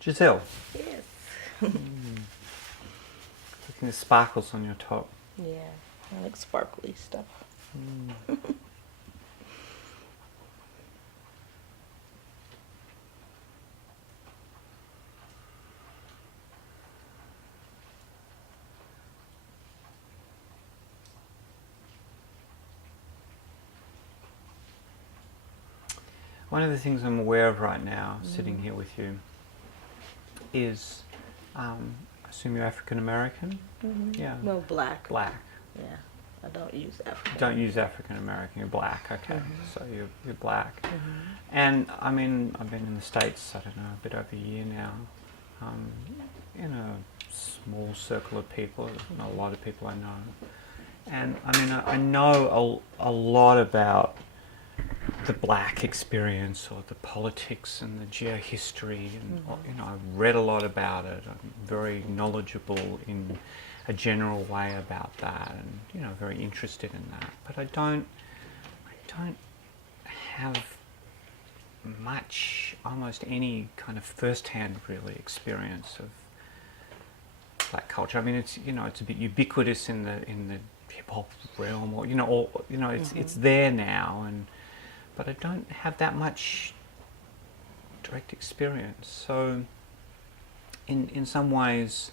Gizelle. Yes. Looking at the sparkles on your top. Yeah, I like sparkly stuff. One of the things I'm aware of right now, sitting here with you, is, I assume you're African American? Yeah. No, black. Black. Yeah, I don't use African. Don't use African American, you're black, okay. So you're black. And I mean, I've been in the States, I don't know, a bit over a year now, in a small circle of people, not a lot of people I know. And I mean, I know a lot about the black experience, or the politics and the geohistory, and I've read a lot about it. I'm very knowledgeable in a general way about that, and very interested in that. But I don't have much, almost any kind of first-hand really experience of black culture. I mean, it's it's a bit ubiquitous in the hip hop realm, or it's there now, but I don't have that much direct experience. So in some ways,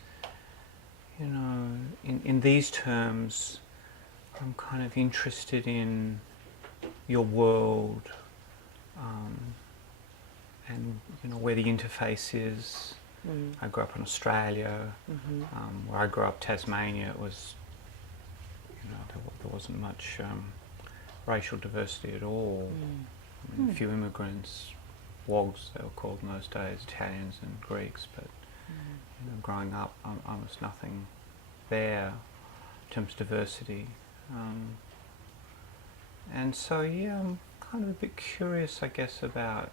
in these terms, I'm kind of interested in your world, and where the interface is. I grew up in Australia. Where I grew up, Tasmania, it was, there wasn't much racial diversity at all. I mean, a few immigrants, wogs they were called in those days, Italians and Greeks, but growing up, I was nothing there in terms of diversity. And so, yeah, I'm kind of a bit curious, I guess, about,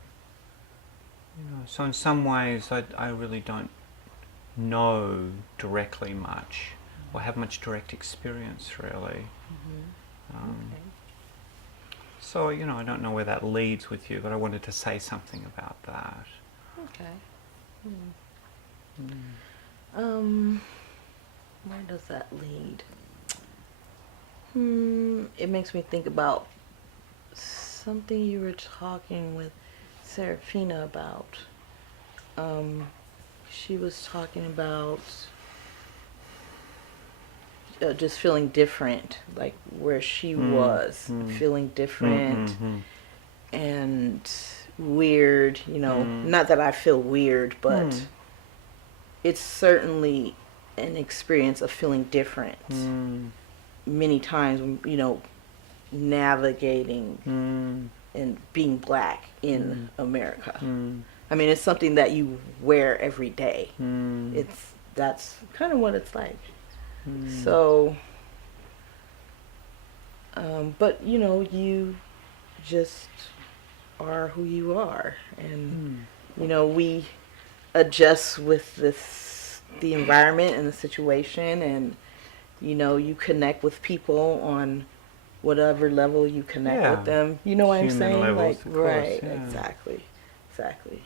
so in some ways I really don't know directly much, or have much direct experience, really. So, I don't know where that leads with you, but I wanted to say something about that. Okay. Where does that lead? It makes me think about something you were talking with Serafina about. She was talking about just feeling different, like where she was, feeling different and weird, not that I feel weird, but it's certainly an experience of feeling different many times, navigating and being black in America. I mean, it's something that you wear every day. That's kind of what it's like. So, but you just are who you are, and we adjust with the environment and the situation, and you connect with people on whatever level you connect with them. You know what I'm saying? Levels, like, right? Course, yeah. Exactly.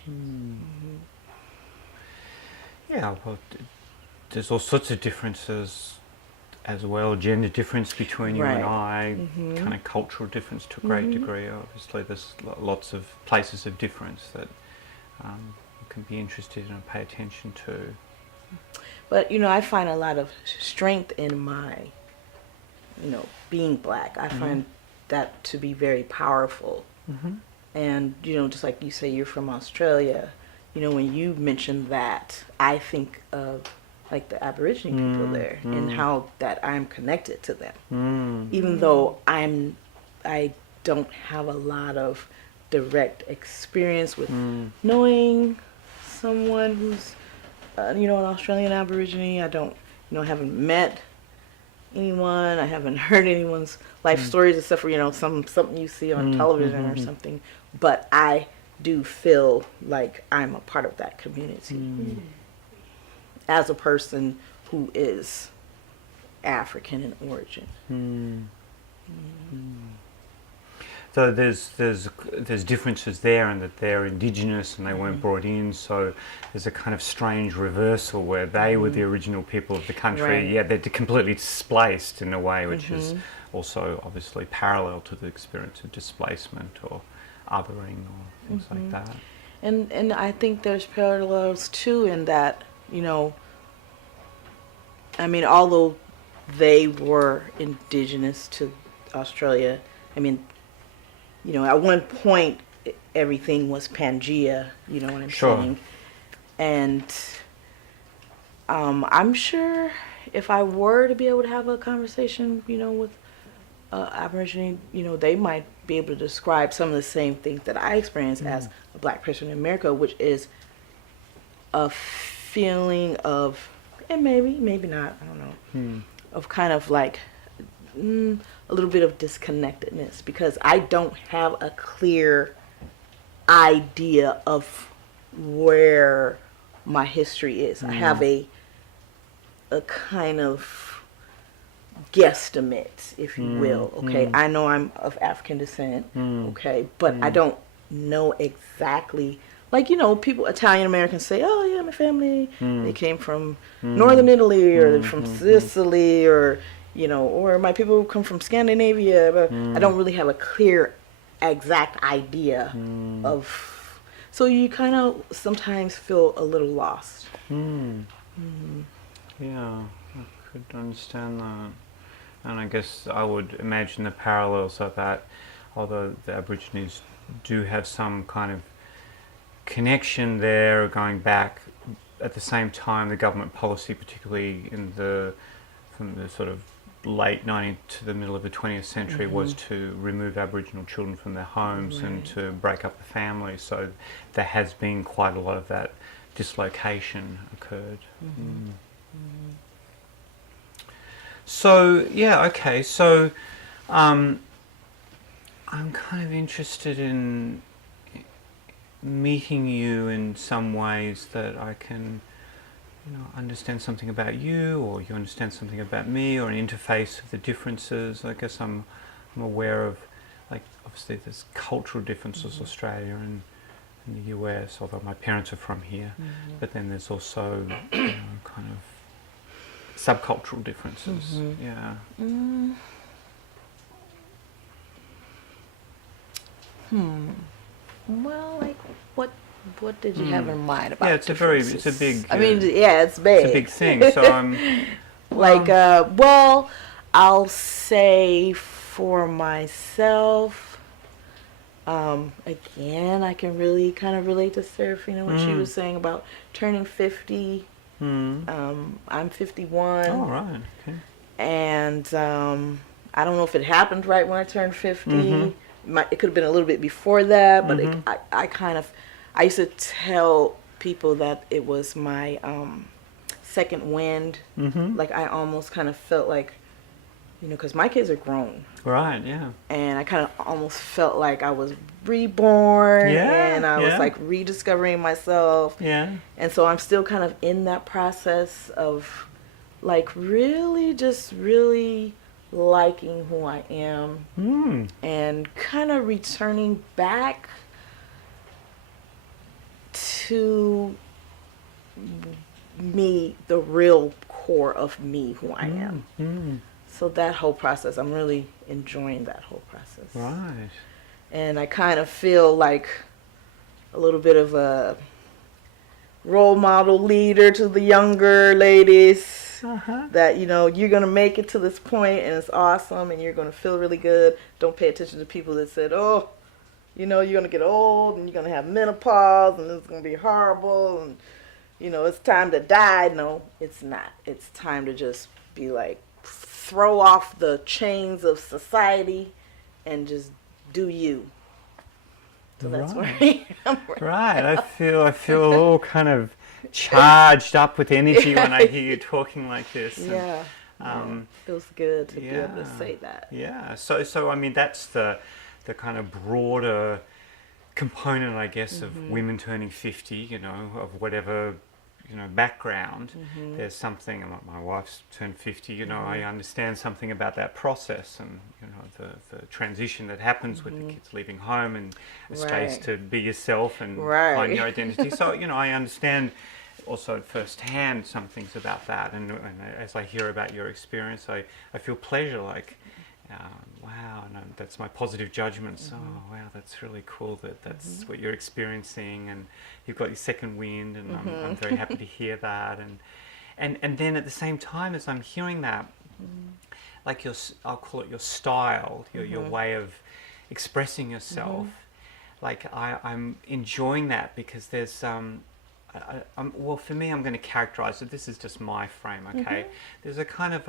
Yeah, well, there's all sorts of differences as well, gender difference between you and I, kind of cultural difference to a great degree. Obviously, there's lots of places of difference that you can be interested in and pay attention to. But, I find a lot of strength in my, being black. I find that to be very powerful. And, just like you say, you're from Australia, when you mention that, I think of like the Aborigine people there and how that I'm connected to them. Even though I don't have a lot of direct experience with knowing someone who's, an Australian Aborigine. I don't, haven't met anyone. I haven't heard anyone's life stories except for, something you see on television or something. But I do feel like I'm a part of that community as a person who is African in origin. though there's differences there, and that they're indigenous and they weren't brought in, so there's a kind of strange reversal where they were the original people of the country. Right. Yeah, they're completely displaced in a way, which is also obviously parallel to the experience of displacement or othering or things like that. And I think there's parallels too in that, you know, I mean, although they were indigenous to Australia, I mean, you know, at one point everything was Pangea, you know what I'm saying? And I'm sure if I were to be able to have a conversation, you know, with Aborigine, you know, they might be able to describe some of the same things that I experienced as a black person in America, which is a feeling of, and maybe not, I don't know, of kind of like a little bit of disconnectedness, because I don't have a clear idea of where my history is. I have a kind of guesstimate, if you will. Okay, I know I'm of African descent. Okay, but I don't know exactly. Like, you know, people, Italian Americans say, "Oh yeah, my family, they came from northern Italy, or from Sicily, or you know, or my people come from Scandinavia." But I don't really have a clear, exact idea of. So you kind of sometimes feel a little lost. Yeah, I could understand that. And I guess I would imagine the parallels are that, although the Aborigines do have some kind of connection there going back, at the same time the government policy, particularly from the sort of late 19th to the middle of the 20th century, was to remove Aboriginal children from their homes and to break up the families. So there has been quite a lot of that dislocation occurred. So yeah, okay. So I'm kind of interested in meeting you in some ways that I can, you know, understand something about you, or you understand something about me, or an interface of the differences. I guess I'm aware of, like, obviously there's cultural differences, Australia and the US, although my parents are from here, but then there's also, you know, kind of subcultural differences. Well, like, what did you have in mind about? Yeah, it's a big. I mean, yeah, it's big. It's a big thing. So I'm like, well, I'll say for myself, again, I can really kind of relate to Serafina what she was saying about turning 50. I'm 51. Oh, right. Okay. And I don't know if it happened right when I turned 50. It could have been a little bit before that, but I used to tell people that it was my second wind. Like, I almost kind of felt like, you know, because my kids are grown. Right, yeah. And I kind of almost felt like I was reborn, and I was like rediscovering myself. Yeah. And so I'm still kind of in that process of, like, really liking who I am, and kind of returning back to me, the real core of me, who I am. So that whole process, I'm really enjoying that whole process. Right. And I kind of feel like a little bit of a role model leader to the younger ladies. That, you know, you're going to make it to this point and it's awesome and you're going to feel really good. Don't pay attention to people that said, oh, you know, you're going to get old and you're going to have menopause and it's going to be horrible and, you know, it's time to die. No, it's not. It's time to just be like, throw off the chains of society and just do you. So that's where I am. Right. I feel all kind of charged up with energy when I hear you talking like this. Yeah. Feels good to be able to say that. Yeah. So I mean, that's the kind of broader component, I guess, of women turning 50, you know, of whatever, background, there's something. My wife's turned 50. I understand something about that process, and the transition that happens with the kids leaving home and a space to be yourself and find your identity. So I understand also firsthand some things about that, and as I hear about your experience, I feel pleasure, like wow, and that's my positive judgments. Oh wow, that's really cool that's what you're experiencing, and you've got your second wind, and I'm very happy to hear that, and then at the same time as I'm hearing that, like I'll call it your style, your way of expressing yourself, like I'm enjoying that, because there's well, for me, I'm going to characterize it. This is just my frame, okay? There's a kind of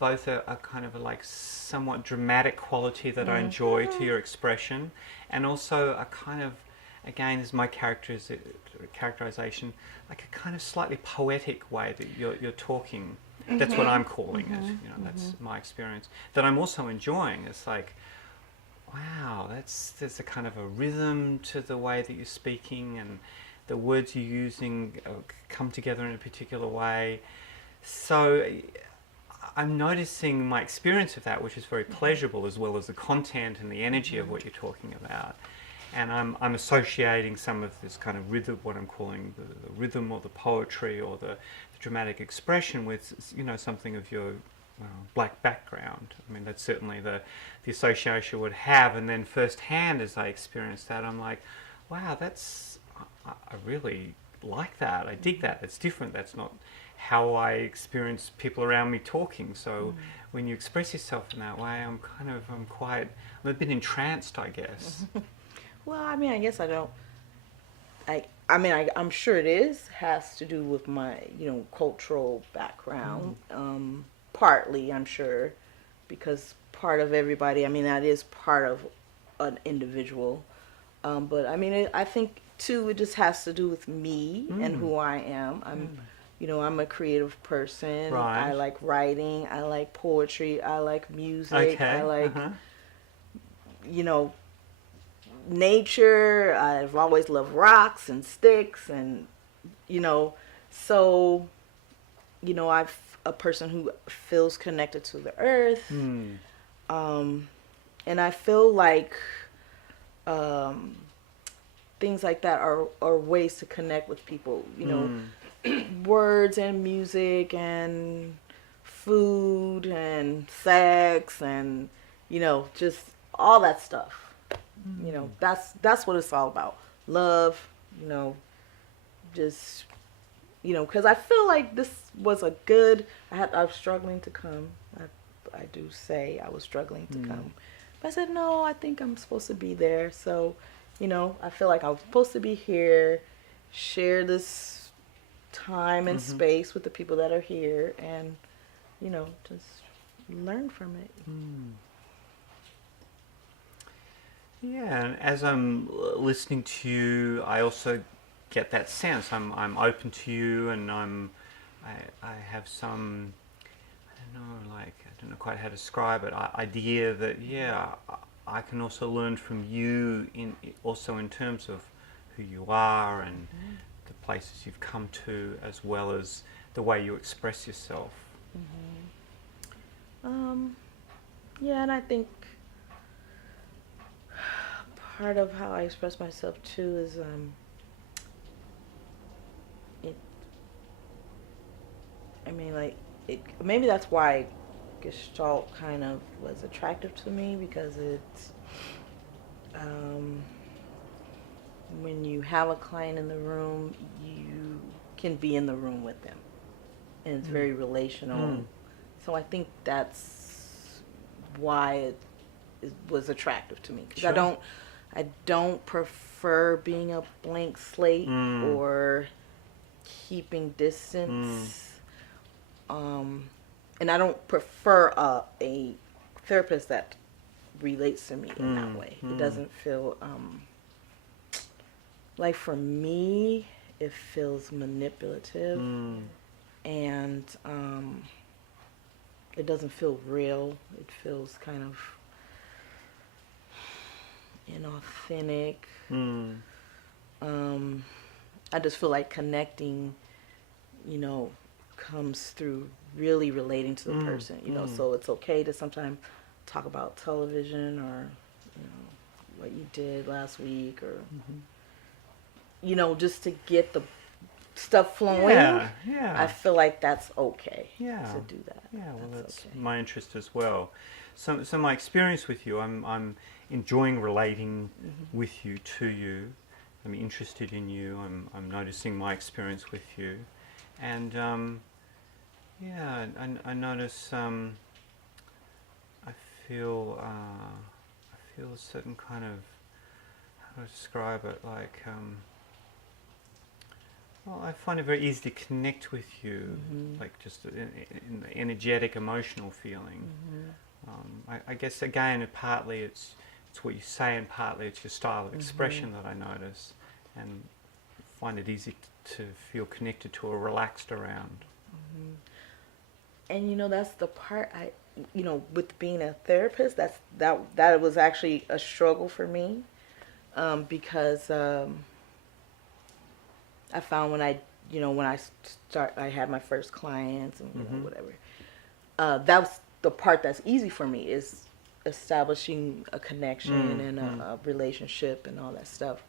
both a kind of a like somewhat dramatic quality that I enjoy to your expression, and also a kind of, again, is my characterization, like a kind of slightly poetic way that you're talking. That's what I'm calling it. That's my experience. That I'm also enjoying. It's like, wow, there's a kind of a rhythm to the way that you're speaking, and the words you're using come together in a particular way. So I'm noticing my experience of that, which is very pleasurable, as well as the content and the energy of what you're talking about. And I'm associating some of this kind of rhythm, what I'm calling the rhythm or the poetry or the dramatic expression, with something of your black background. I mean, that's certainly the association I would have. And then firsthand, as I experienced that, I'm like, wow, I really like that. I dig that. It's different. That's not how I experience people around me talking. So when you express yourself in that way, I'm a bit entranced, I guess. Well, I mean, I guess I don't. I'm sure has to do with my cultural background. Partly, I'm sure, because part of everybody. I mean, that is part of an individual. But I mean, I think too, it just has to do with me and who I am. I'm a creative person. Right. I like writing. I like poetry. I like music. Okay. I like, nature. I've always loved rocks and sticks, and so I'm a person who feels connected to the earth. And I feel like things like that are ways to connect with people, words and music and food and sex and just all that stuff. That's what it's all about. Love, just because I feel like this was I was struggling to come. I do say I was struggling to come. But I said, no, I think I'm supposed to be there. So, I feel like I was supposed to be here, share this time and space with the people that are here, and, just learn from it. Yeah, and as I'm listening to you, I also get that sense. I'm open to you, and I have some, I don't know quite how to describe it, idea that I can also learn from you also in terms of who you are and the places you've come to, as well as the way you express yourself. Yeah, and I think part of how I express myself too is maybe that's why Gestalt kind of was attractive to me, because it's when you have a client in the room, you can be in the room with them, and it's very relational. So I think that's why it was attractive to me, because I don't prefer being a blank slate or keeping distance. And I don't prefer a therapist that relates to me in that way. It doesn't feel like, for me, it feels manipulative, and it doesn't feel real. It feels kind of inauthentic. I just feel like connecting you know, comes through really relating to the person, you know. So it's okay to sometimes talk about television or, you know, what you did last week or, you know, just to get the stuff flowing. Yeah. I feel like that's okay to do that. Yeah, well, that's okay. my interest as well. So my experience with you, I'm enjoying relating with you, to you. I'm interested in you. I'm noticing my experience with you, and I notice. I feel a certain kind of, how to describe it, like. Well, I find it very easy to connect with you, like just in the energetic, emotional feeling. I guess again, partly it's what you say, and partly it's your style of expression that I notice, and find it easy to feel connected to or relaxed around. And you know, that's the part you know, with being a therapist, that was actually a struggle for me, because I found when I had my first clients and you know, whatever, that was the part that's easy for me, is establishing a connection and a relationship and all that stuff.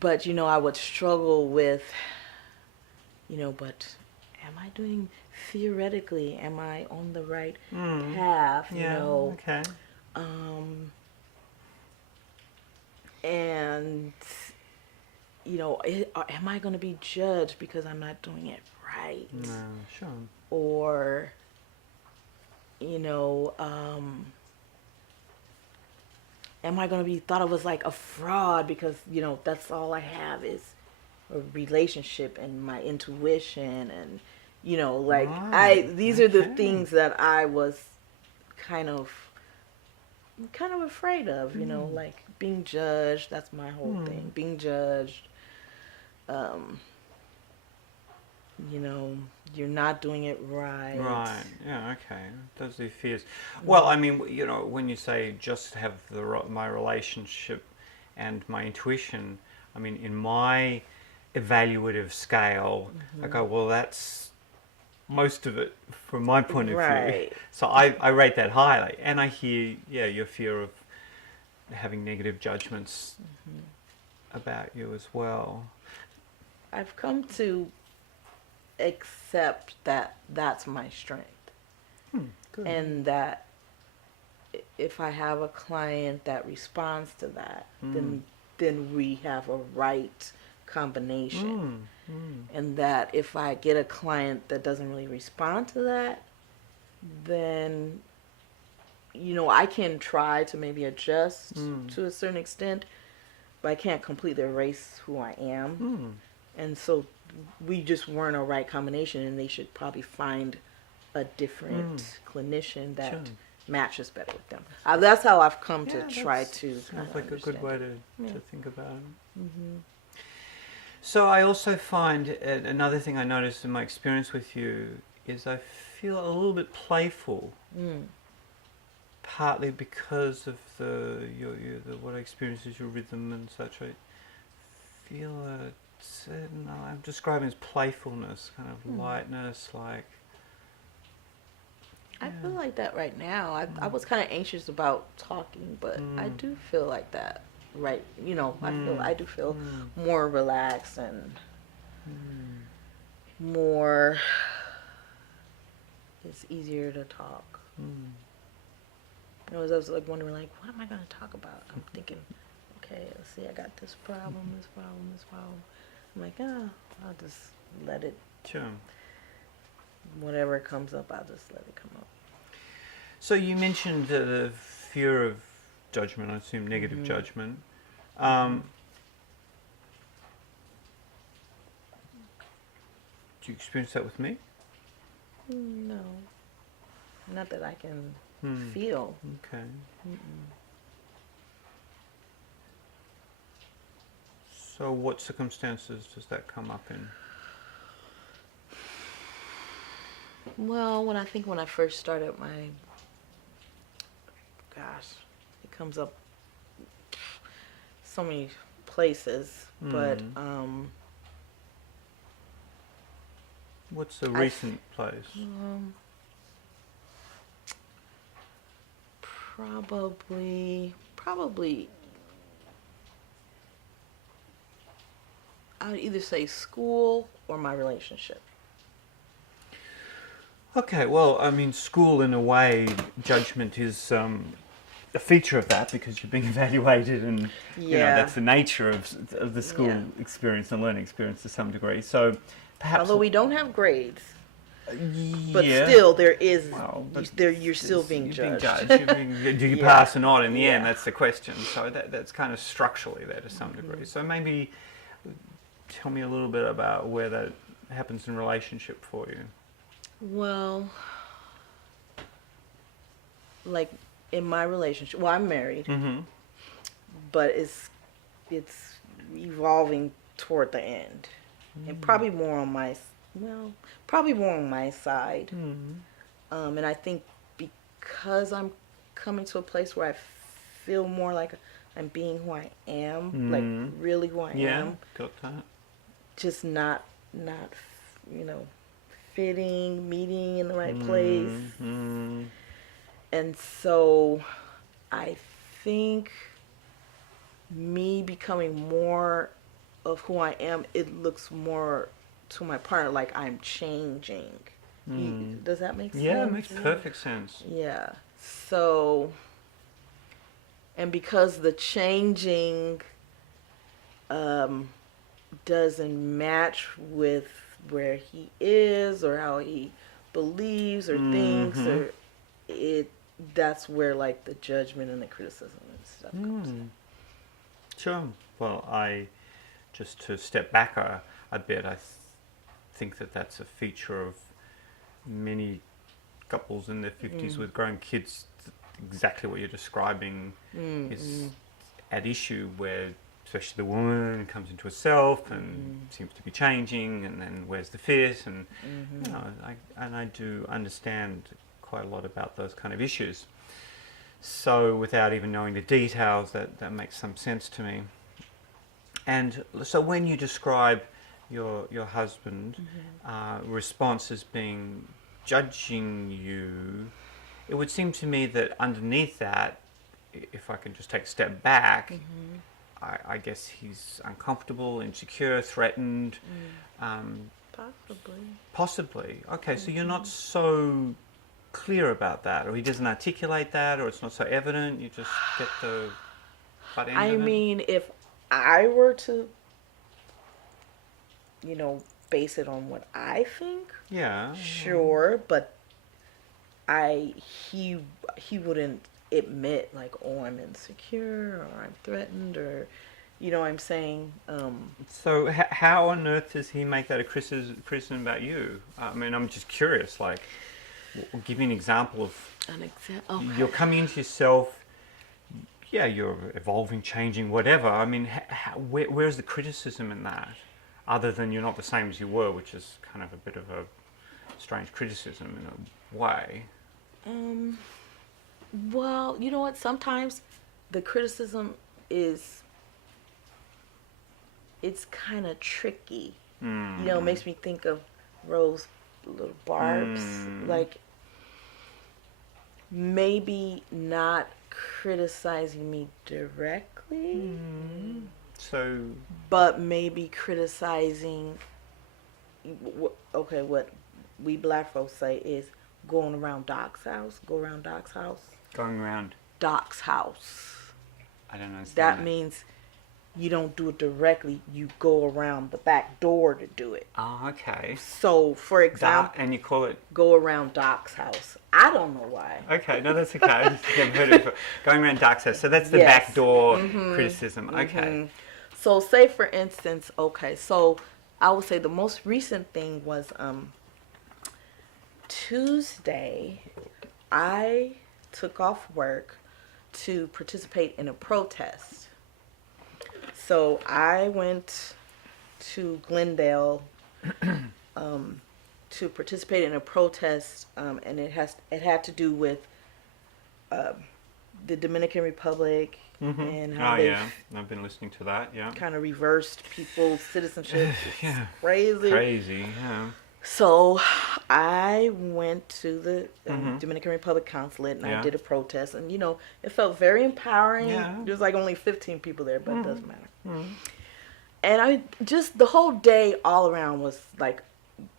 But you know, I would struggle with, you know, but am I doing theoretically? Am I on the right path? You know, okay. And you know, am I going to be judged because I'm not doing it right? No, sure. Or, you know, am I going to be thought of as like a fraud because, you know, that's all I have is a relationship and my intuition and, you know, like these are the things that I was kind of afraid of, you know, like being judged. That's my whole thing. Being judged. You know, you're not doing it right. Right. Yeah. Okay. Those are your fears. Well, I mean, you know, when you say just have my relationship and my intuition, I mean, in my evaluative scale, I go, well, that's most of it from my point of view. So I rate that highly, and I hear, your fear of having negative judgments about you as well. I've come to accept that that's my strength. Good. And that if I have a client that responds to that, then we have a right combination. And that if I get a client that doesn't really respond to that, then, you know, I can try to maybe adjust to a certain extent, but I can't completely erase who I am. And so we just weren't a right combination, and they should probably find a different clinician that matches better with them. That's how I've come to try to. Sounds like a good way to think about it. So I also find another thing I noticed in my experience with you is I feel a little bit playful, partly because of what I experience as your rhythm and such. I feel I'm describing as playfulness, kind of lightness, like. I feel like that right now. I was kind of anxious about talking, but I do feel like that right. You know, I do feel more relaxed and more. It's easier to talk. You know, as I was like wondering, like, what am I going to talk about? I'm thinking, okay, let's see, I got this problem, this problem, this problem. I'm like, I'll just let it. Sure. Whatever comes up, I'll just let it come up. So you mentioned the fear of judgment, I assume negative judgment. Do you experience that with me? No. Not that I can feel. Okay. So what circumstances does that come up in? Well, when I first started it comes up so many places, but What's a recent place? Probably, I would either say school or my relationship. Okay, well, I mean, school in a way, judgment is a feature of that because you're being evaluated, and you know that's the nature of the school experience and learning experience to some degree. So, perhaps although we don't have grades, but still there is. Well, you're still being judged. Do you pass or not? In the end, that's the question. So that's kind of structurally there to some degree. So maybe tell me a little bit about where that happens in relationship for you. Well, like in my relationship, well, I'm married, but it's evolving toward the end, and probably more on my side. And I think because I'm coming to a place where I feel more like I'm being who I am, like really who I am. Got that. Just not fitting, meeting in the right place. And so I think me becoming more of who I am, it looks more to my partner like I'm changing. Does that make sense? Yeah, it makes perfect sense. Yeah. So, and because the changing doesn't match with where he is or how he believes or thinks, or that's where like the judgment and the criticism and stuff comes in. Sure. Well, just to step back a bit, I think that's a feature of many couples in their 50s with grown kids. Exactly what you're describing is at issue, where especially the woman comes into herself and seems to be changing, and then where's the fit, and you know, I do understand quite a lot about those kind of issues. So without even knowing the details, that makes some sense to me. And so when you describe your husband response as being judging you, it would seem to me that underneath that, if I can just take a step back, I guess he's uncomfortable, insecure, threatened. Possibly. Okay, so you're not so clear about that, or he doesn't articulate that, or it's not so evident, you just get the butt end of it? I mean, if I were to, base it on what I think, sure, but he wouldn't admit like, oh, I'm insecure or I'm threatened, or what I'm saying. So how on earth does he make that a criticism about you? I mean, I'm just curious, like, give me an example of you're coming into yourself, you're evolving, changing, whatever. I mean, where's the criticism in that, other than you're not the same as you were, which is kind of a bit of a strange criticism in a way. Well, you know what? Sometimes the criticism it's kind of tricky. It makes me think of Rose Little Barb's, like maybe not criticizing me directly, but maybe criticizing. What we black folks say is going around Doc's house. Go around Doc's house. Going around Doc's house. I don't understand. That means you don't do it directly. You go around the back door to do it. Oh, okay. So, for example, and you call it go around Doc's house. I don't know why. Okay, no, that's okay. I just never heard of it. Going around Doc's house. So that's the back door criticism. Okay. So, say for instance, so I would say the most recent thing was Tuesday. I took off work to participate in a protest. So I went to Glendale to participate in a protest, and it had to do with the Dominican Republic and how I've been listening to that. Yeah, kind of reversed people's citizenship. It's crazy. Yeah. So I went to the Dominican Republic consulate and I did a protest, and it felt very empowering. Yeah. There's like only 15 people there, but it doesn't matter. And I just, the whole day all around was like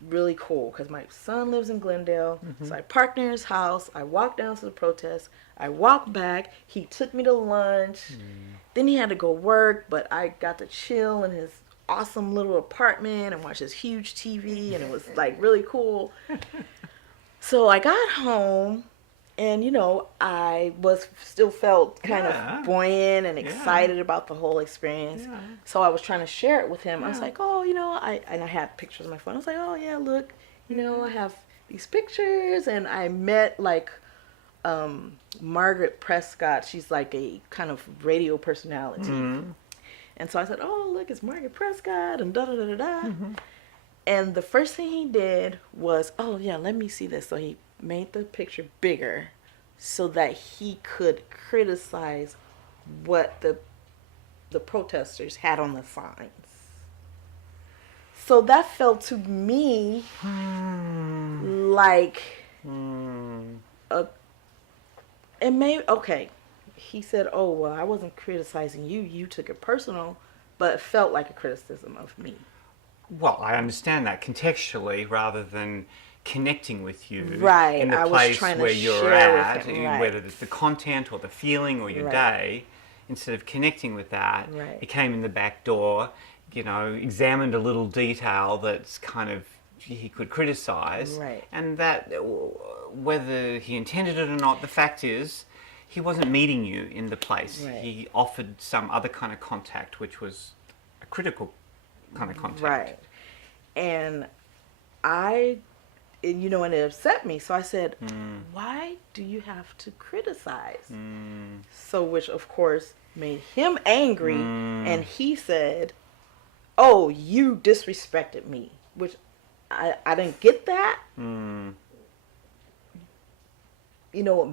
really cool because my son lives in Glendale. So I parked near his house. I walked down to the protest. I walked back. He took me to lunch. Then he had to go work, but I got to chill in his awesome little apartment and watch this huge TV, and it was like really cool. So I got home, and I still felt kind of buoyant and excited about the whole experience. So I was trying to share it with him. I was like, oh, I had pictures on my phone. I was like, oh yeah, look, I have these pictures, and I met like Margaret Prescott. She's like a kind of radio personality. And so I said, oh, look, it's Margaret Prescott, and da-da-da-da-da. And the first thing he did was, oh, yeah, let me see this. So he made the picture bigger so that he could criticize what the protesters had on the signs. So that felt to me like okay. He said, oh, well, I wasn't criticizing you. You took it personal, but it felt like a criticism of me. Well, I understand that contextually rather than connecting with you right. in the I place where you're at, right. whether it's the content or the feeling or your day. Instead of connecting with that, he came in the back door, examined a little detail that's kind of he could criticize. And that, whether he intended it or not, the fact is, he wasn't meeting you in the place. He offered some other kind of contact, which was a critical kind of contact. Right. And and it upset me. So I said, why do you have to criticize? So, which of course made him angry. And he said, oh, you disrespected me, which I didn't get that.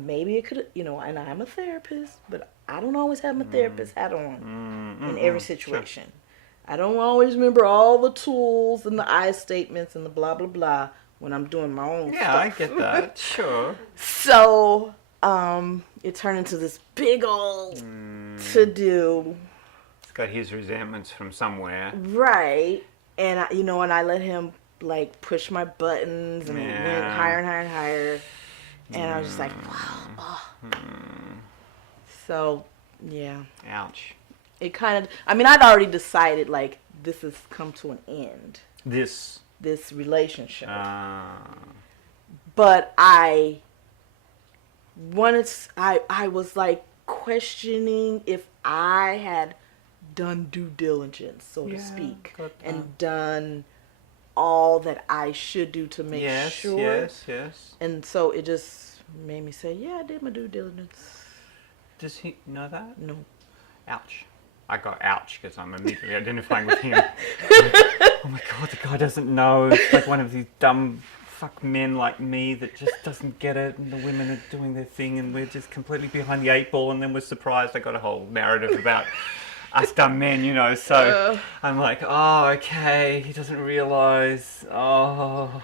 Maybe it could, and I'm a therapist, but I don't always have my therapist hat on in every situation. Sure. I don't always remember all the tools and the I statements and the blah, blah, blah when I'm doing my own stuff. Yeah, I get that. Sure. So, it turned into this big old to-do. It's got his resentments from somewhere. Right. And, and I let him, like, push my buttons and it went higher and higher and higher. And I was just like, wow. So, yeah. Ouch. It kind of, I'd already decided, like, this has come to an end. This relationship. But I was, like, questioning if I had done due diligence, so to speak. And done all that I should do to make sure. Yes. And so it just made me say, yeah, I did my due diligence. Does he know that? No. Ouch. I got ouch because I'm immediately identifying with him. Oh my god, the guy doesn't know. It's like one of these dumb fuck men like me that just doesn't get it, and the women are doing their thing and we're just completely behind the eight ball, and then we're surprised. I got a whole narrative about us dumb men, so I'm like, oh, okay, he doesn't realise. Oh,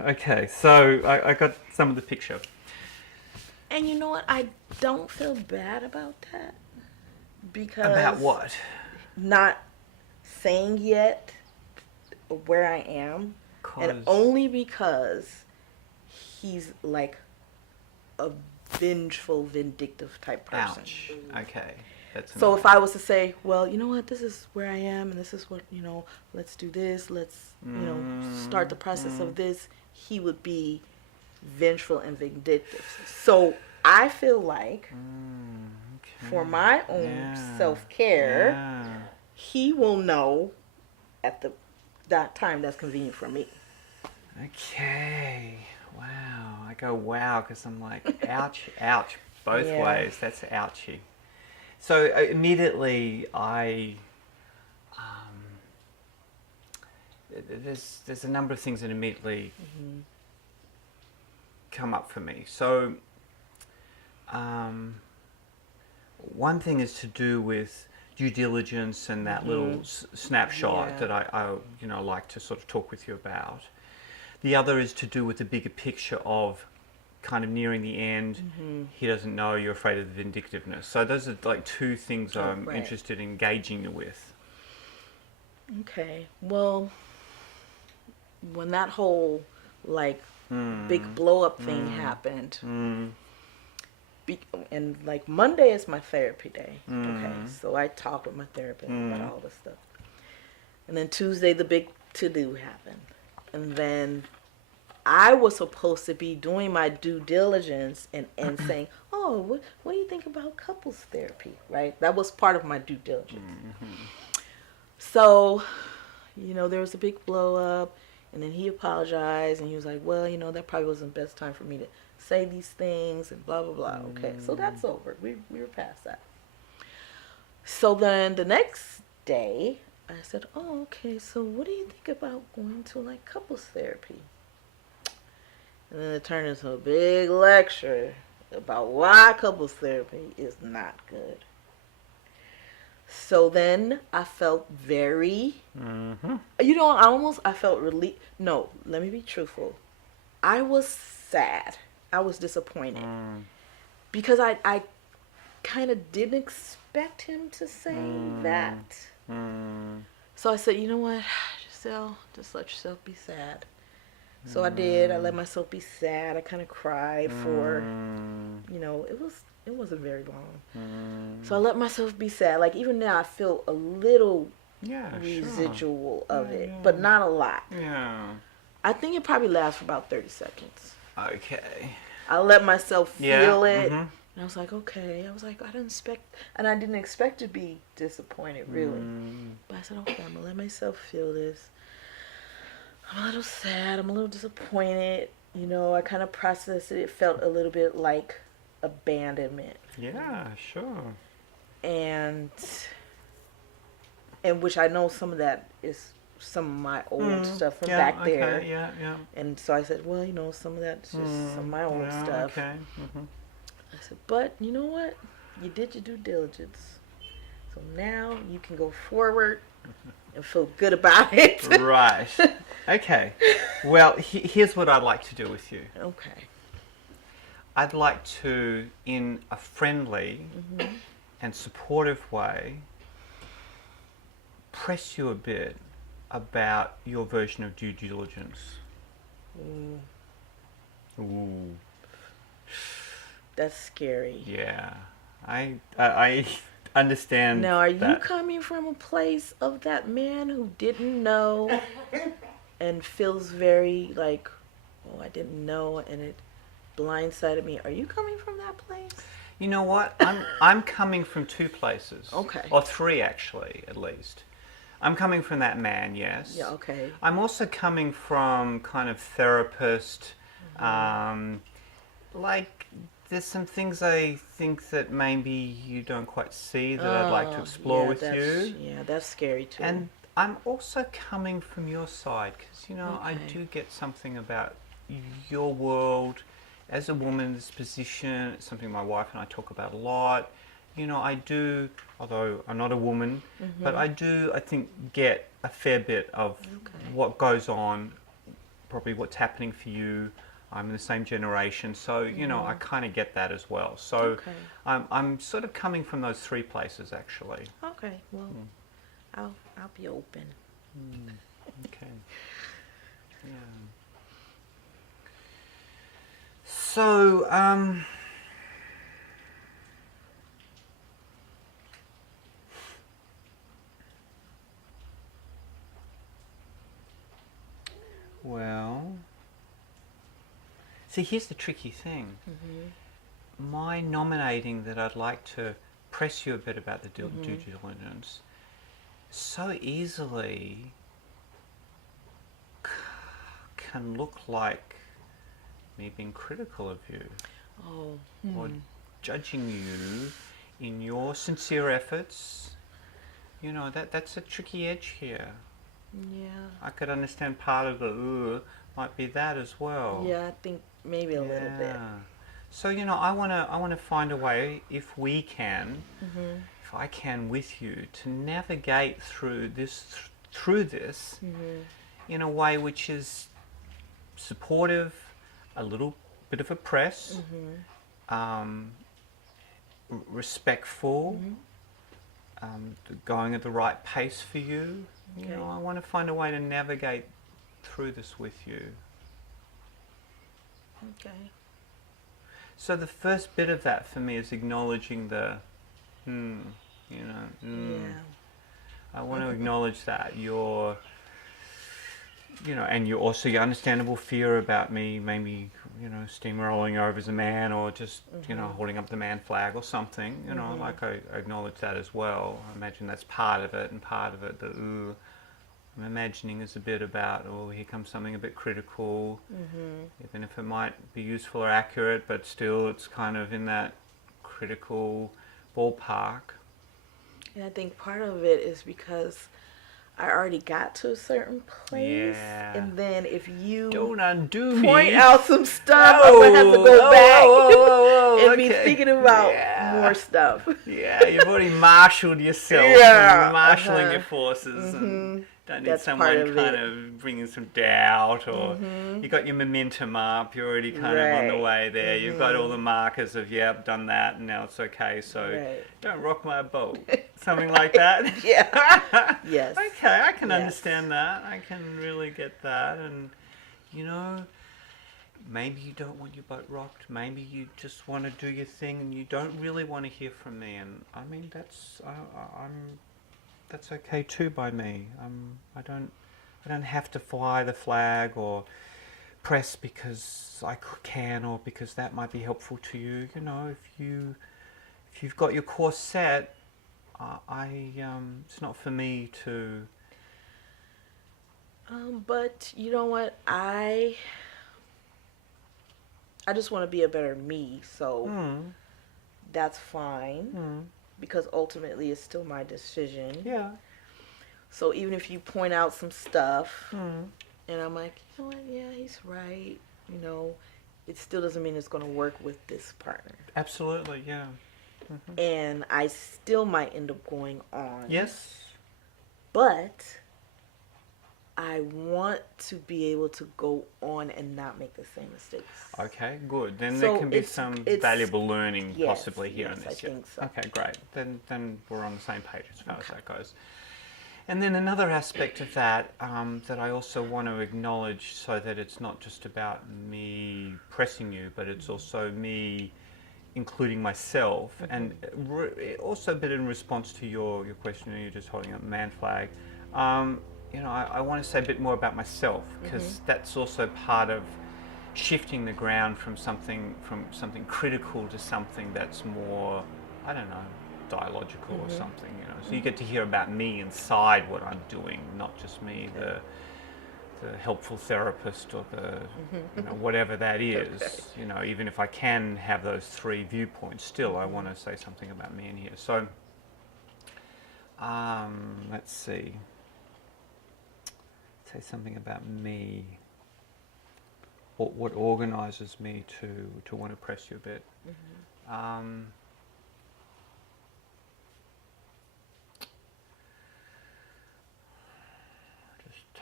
okay, so I got some of the picture. And you know what? I don't feel bad about that. Because... About what? Not saying yet where I am. And only because he's like a vengeful, vindictive type person. Ouch. Okay. So if I was to say, well, you know what, this is where I am, and this is what, let's do this, let's, start the process of this, he would be vengeful and vindictive. So I feel like for my own self-care, he will know at that time that's convenient for me. Okay. Wow. I go wow because I'm like, ouch, ouch, both ways. That's ouchy. So immediately there's a number of things that immediately come up for me. So one thing is to do with due diligence and that little snapshot Yeah. that I like to sort of talk with you about. The other is to do with the bigger picture of kind of nearing the end. He doesn't know, you're afraid of the vindictiveness. So those are like two things I'm right. interested in engaging you with. Okay. Well, when that whole like big blow up thing happened, and like Monday is my therapy day. Okay, so I talk with my therapist about all this stuff, and then Tuesday the big to do happened, and then I was supposed to be doing my due diligence and saying, oh, what do you think about couples therapy, right? That was part of my due diligence. So, there was a big blow up, and then he apologized, and he was like, well, that probably wasn't the best time for me to say these things, and blah, blah, blah. Okay, so that's over. We were past that. So then the next day, I said, oh, okay, so what do you think about going to, like, couples therapy? And then it turned into a big lecture about why couples therapy is not good. So then I felt very, I felt relief. No, let me be truthful. I was sad. I was disappointed. Because I kind of didn't expect him to say that. So I said, you know what, Gizelle, just let yourself be sad. So I did. I let myself be sad. I kind of cried for, it wasn't very long. So I let myself be sad. Like, even now, I feel a little residual of it, but not a lot. Yeah. I think it probably lasts for about 30 seconds. Okay. I let myself feel it. Mm-hmm. And I was like, okay. I was like, I didn't expect to be disappointed, really. But I said, okay, I'm going to let myself feel this. I'm a little sad. I'm a little disappointed. I kind of processed it. It felt a little bit like abandonment. Yeah, sure. And which I know some of that is some of my old stuff from back there. Yeah. And so I said, well, some of that's just some of my old stuff. Okay. I said, but you know what? You did your due diligence. So now you can go forward and feel good about it. Right. Okay. Well, here's what I'd like to do with you. Okay. I'd like to, in a friendly and supportive way, press you a bit about your version of due diligence. Ooh. That's scary. Yeah. I understand. Now, are you coming from a place of that man who didn't know and feels very like, oh, I didn't know, and it blindsided me? Are you coming from that place? You know what? I'm coming from two places. Okay. Or three, actually, at least. I'm coming from that man, yes. Yeah, okay. I'm also coming from kind of therapist, like there's some things I think that maybe you don't quite see that I'd like to explore with you. Yeah, that's scary too. And I'm also coming from your side because, I do get something about your world as a woman in this position. It's something my wife and I talk about a lot. I do, although I'm not a woman, but I think, get a fair bit of what goes on, probably what's happening for you. I'm in the same generation, so, I kind of get that as well. So I'm sort of coming from those three places, actually. Okay, well, I'll be open. Okay. Yeah. So, well, see, here's the tricky thing. My nominating that I'd like to press you a bit about the due diligence so easily can look like me being critical of you or judging you in your sincere efforts. That's a tricky edge here. Yeah. I could understand part of the might be that as well. Yeah, I think maybe a little bit. So I want to find a way, if we can, if I can with you, to navigate through this in a way which is supportive, a little bit of a press, respectful, going at the right pace for you. You know, I want to find a way to navigate through this with you. Okay. So the first bit of that for me is acknowledging the, I want to acknowledge that your, and your understandable fear about me, maybe, steamrolling over as a man, or just, holding up the man flag or something, like I acknowledge that as well. I imagine that's part of it, and part of it, I'm imagining is a bit about, here comes something a bit critical, even if it might be useful or accurate, but still it's kind of in that critical ballpark. And I think part of it is because I already got to a certain place, and then if you don't undo point out some stuff, I'm gonna have to go back and be thinking about more stuff. Yeah, you've already marshaled yourself, and marshalling your forces, and don't need someone kind of bringing some doubt, or you got your momentum up, you're already kind of on the way there, you've got all the markers of, I've done that, and now it's okay, so don't rock my boat. Something like that? Yes. Okay, I can understand that. I can really get that. And, maybe you don't want your boat rocked. Maybe you just want to do your thing and you don't really want to hear from me. And, I mean, that's okay too by me. I don't have to fly the flag or press because I can, or because that might be helpful to you. If you've got your course set, it's not for me to. But you know what? I just want to be a better me, so that's fine, because ultimately it's still my decision. Yeah. So even if you point out some stuff, and I'm like, you know what? Yeah, he's right. It still doesn't mean it's going to work with this partner. Absolutely, yeah. And I still might end up going on. Yes. But I want to be able to go on and not make the same mistakes. Okay, good. Then there can be some valuable learning possibly here in this. I think so. Okay, great. Then we're on the same page as far as that goes. And then another aspect of that that I also want to acknowledge, so that it's not just about me pressing you, but it's also me including myself, and also a bit in response to your question, you're just holding up man flag. I want to say a bit more about myself, because that's also part of shifting the ground from something critical to something that's more, I don't know, dialogical or something. So you get to hear about me inside what I'm doing, not just me, the helpful therapist, or the whatever that is. Even if I can have those three viewpoints, still I want to say something about me in here. So let's see. Say something about me. What organizes me to want to press you a bit.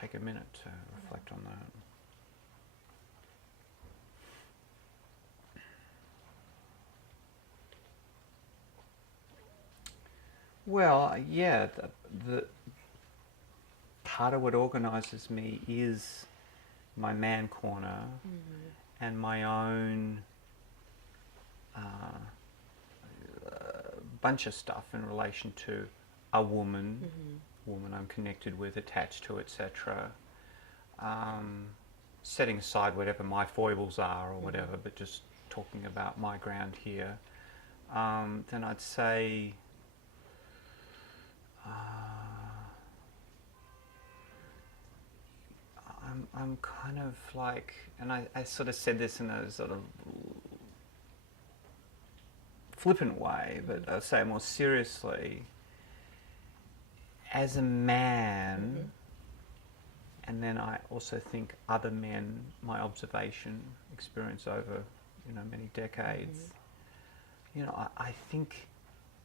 Take a minute to reflect on that. Well, the part of what organises me is my man corner and my own bunch of stuff in relation to a woman I'm connected with, attached to, etc. Setting aside whatever my foibles are or whatever, but just talking about my ground here, then I'd say I'm kind of like, and I sort of said this in a sort of flippant way, but I'll say it more seriously. As a man, and then I also think other men, my observation, experience over, many decades, I think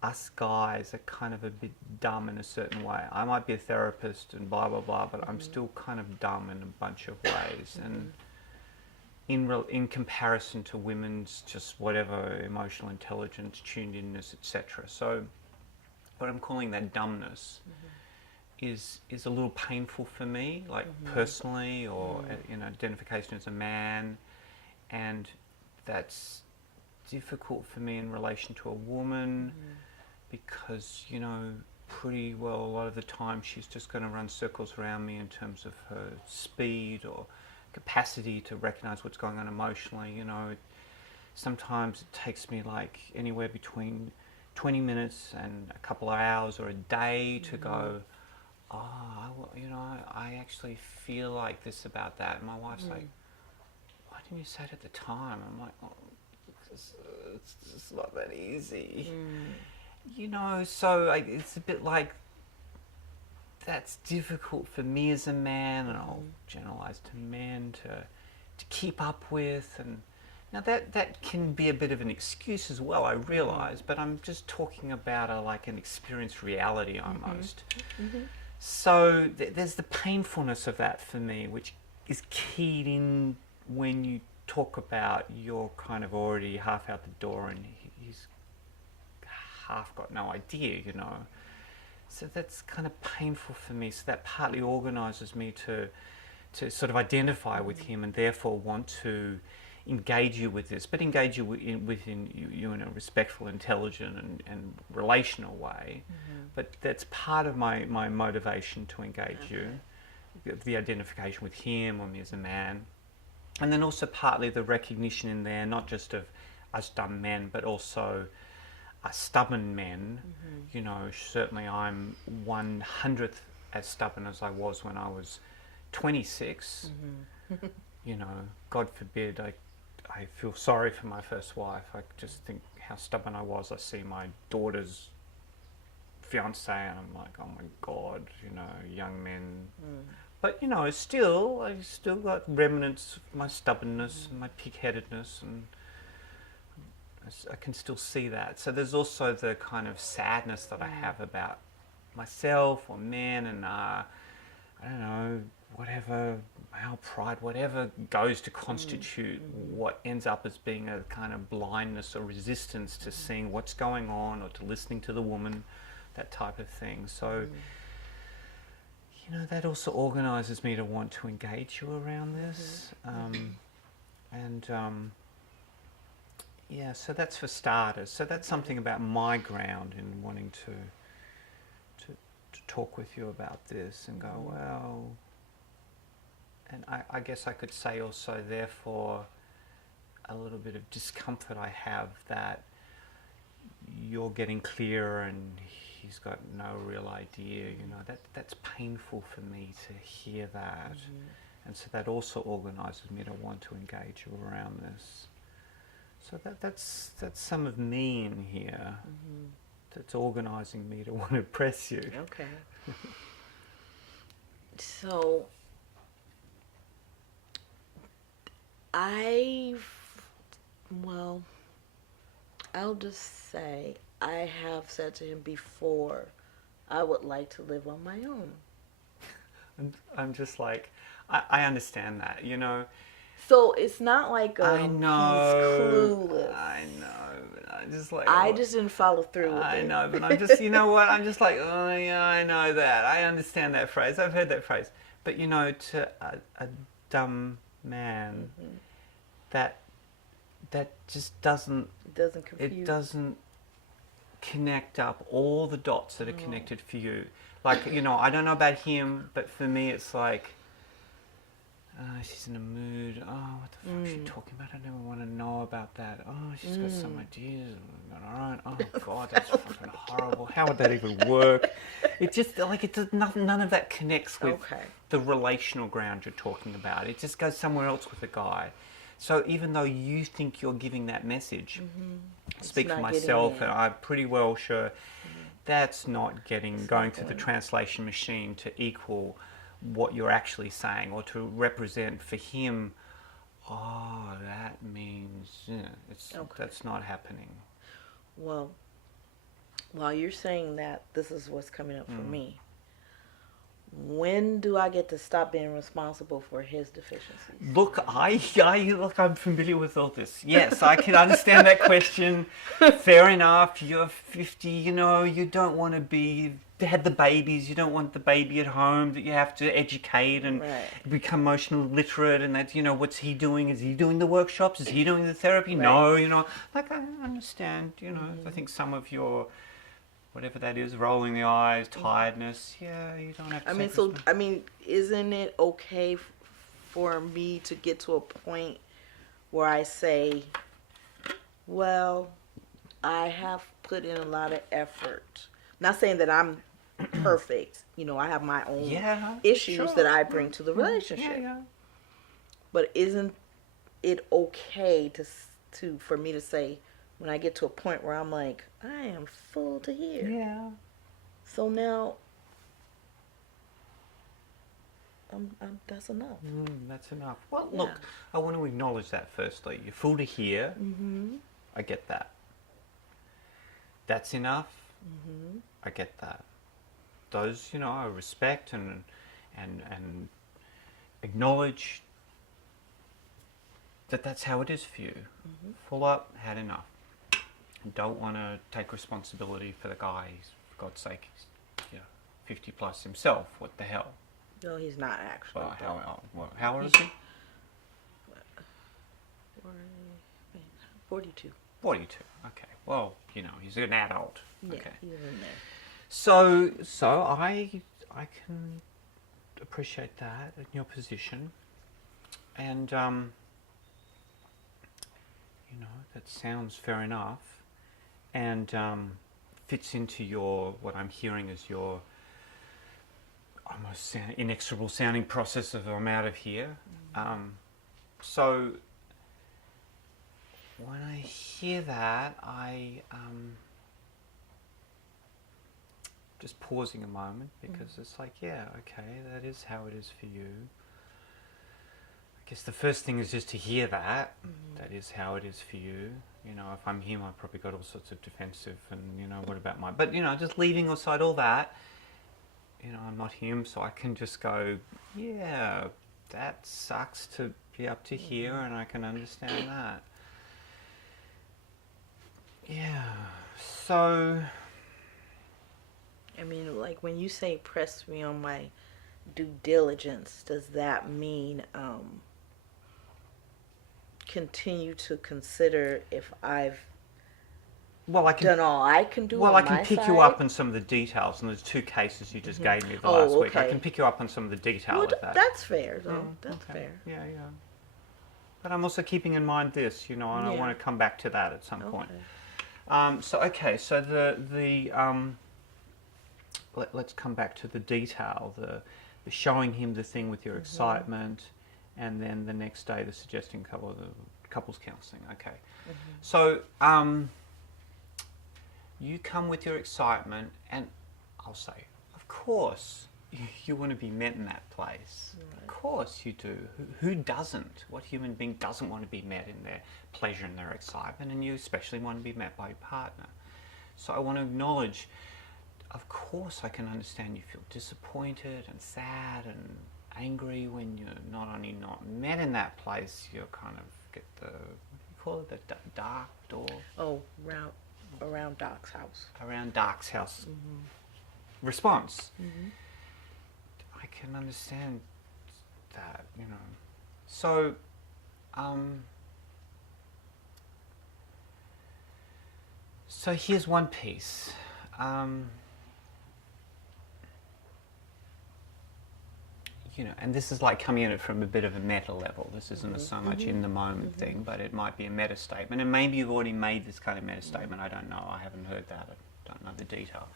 us guys are kind of a bit dumb in a certain way. I might be a therapist and blah blah blah, but I'm still kind of dumb in a bunch of ways. And in comparison to women's just whatever emotional intelligence, tuned inness, etc. So what I'm calling that dumbness is a little painful for me, like personally, or identification as a man, and that's difficult for me in relation to a woman because pretty well a lot of the time she's just going to run circles around me in terms of her speed or capacity to recognize what's going on emotionally. Sometimes it takes me like anywhere between 20 minutes and a couple of hours or a day to go, I actually feel like this about that. And my wife's like, why didn't you say it at the time? I'm like, it's just not that easy. So it's a bit like, that's difficult for me as a man, and I'll generalize to men, to keep up with. And now that can be a bit of an excuse as well, I realize, but I'm just talking about an experienced reality almost. So there's the painfulness of that for me, which is keyed in when you talk about you're kind of already half out the door and he's half got no idea, So that's kind of painful for me. So that partly organises me to sort of identify with him and therefore want to engage you with this, but engage you within you in a respectful, intelligent and relational way. But that's part of my motivation to engage you, the identification with him or me as a man. And then also partly the recognition in there, not just of us dumb men, but also stubborn men. Certainly I'm 1/100th as stubborn as I was when I was 26. God forbid, I feel sorry for my first wife. I just think how stubborn I was. I see my daughter's fiance and I'm like, oh my God, young men. But I've still got remnants of my stubbornness and my pig-headedness, and I can still see that. So there's also the kind of sadness that I have about myself or men, and I don't know, whatever, male pride, whatever goes to constitute what ends up as being a kind of blindness or resistance to seeing what's going on or to listening to the woman, that type of thing. So that also organises me to want to engage you around this. So that's for starters. So that's something about my ground in wanting to talk with you about this and go, well, and I guess I could say also, therefore, a little bit of discomfort I have that you're getting clearer and he's got no real idea, that's painful for me to hear that. And so that also organises me to want to engage you around this. So that's some of me in here that's organising me to want to press you. Okay. So I'll just say I have said to him before, I would like to live on my own. I'm just like, I understand that, So it's not like I know, he's clueless. I know, but I just like... I just didn't follow through with it. I know, but I'm just, what? I'm just like, oh yeah, I know that. I understand that phrase. I've heard that phrase. But, to a dumb man, that just doesn't... It doesn't confuse. It doesn't connect up all the dots that are connected for you. Like, I don't know about him, but for me it's like... she's in a mood. Oh, what the fuck is she talking about? I don't even want to know about that. Oh, she's got some ideas. Alright. Oh God, that's fucking horrible. How would that even work? It just it does none of that connects with the relational ground you're talking about. It just goes somewhere else with the guy. So even though you think you're giving that message, speak for myself, and I'm pretty well sure that's not going through the translation machine to equal what you're actually saying, or to represent for him, that means that's not happening. Well, While you're saying that, this is what's coming up for me. When do I get to stop being responsible for his deficiencies? Look, I'm familiar with all this. Yes, I can understand that question. Fair enough. You're 50. You don't want to had the babies. You don't want the baby at home that you have to educate and become emotionally literate. And that, what's he doing? Is he doing the workshops? Is he doing the therapy? Right. No, like I understand. I think some of your, whatever that is, rolling the eyes, tiredness. Yeah, you don't have to. Isn't it okay for me to get to a point where I say, well, I have put in a lot of effort. Not saying that I'm perfect. I have my own issues that I bring to the relationship. Yeah. But isn't it okay for me to say, when I get to a point where I'm like, I am full to here. Yeah. So now, that's enough. That's enough. Well, look, I want to acknowledge that firstly. You're full to here. Mm-hmm. I get that. That's enough. Mm-hmm. I get that. Those, I respect and acknowledge that's how it is for you. Mm-hmm. Full up, had enough. Don't want to take responsibility for the guy. For God's sake, he's 50 plus himself. What the hell? No, he's not actually. How old is he? 42. 42. Okay. Well, he's an adult. Yeah, okay. he's in there. So I can appreciate that in your position, and that sounds fair enough, and fits into what I'm hearing is your almost inexorable sounding process of I'm out of here. So when I hear that, I just pausing a moment, because it's like, yeah, okay, that is how it is for you. I guess the first thing is just to hear that. That is how it is for you. If I'm him, I've probably got all sorts of defensive and, what about my... But, just leaving aside all that, I'm not him, so I can just go, yeah, that sucks to be up to here, and I can understand that. Yeah, so... like when you say press me on my due diligence, does that mean continue to consider if I've done all I can do? Well, I can pick you up on some of the details, and there's 2 cases you just gave me last week. I can pick you up on some of the detail of that. That's fair, though. That's fair. Yeah. But I'm also keeping in mind this, and I want to come back to that at some point. So let's come back to the detail, the showing him the thing with your excitement, and then the next day the suggesting couples counselling. Okay. So you come with your excitement, and I'll say, of course you want to be met in that place. Right. Of course you do. Who doesn't? What human being doesn't want to be met in their pleasure and their excitement? And you especially want to be met by your partner. So I want to acknowledge, of course I can understand you feel disappointed and sad and angry when you're not only not met in that place, you kind of get the, what do you call it, the dark door? Oh, around Doc's house. Around Doc's house. Response. I can understand that, So, so here's one piece. And this is like coming at it from a bit of a meta level. This isn't so much in the moment thing, but it might be a meta statement. And maybe you've already made this kind of meta statement. I don't know. I haven't heard that. I don't know the detail.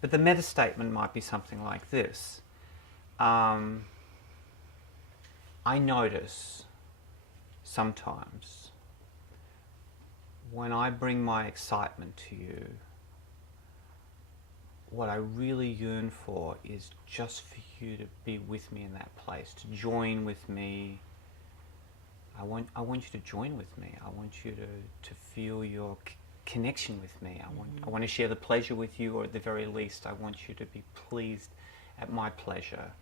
But the meta statement might be something like this. I notice sometimes when I bring my excitement to you, what I really yearn for is just for you to be with me in that place, to join with me. I want you to join with me. I want you to feel your connection with me. I want to share the pleasure with you, or at the very least, I want you to be pleased at my pleasure.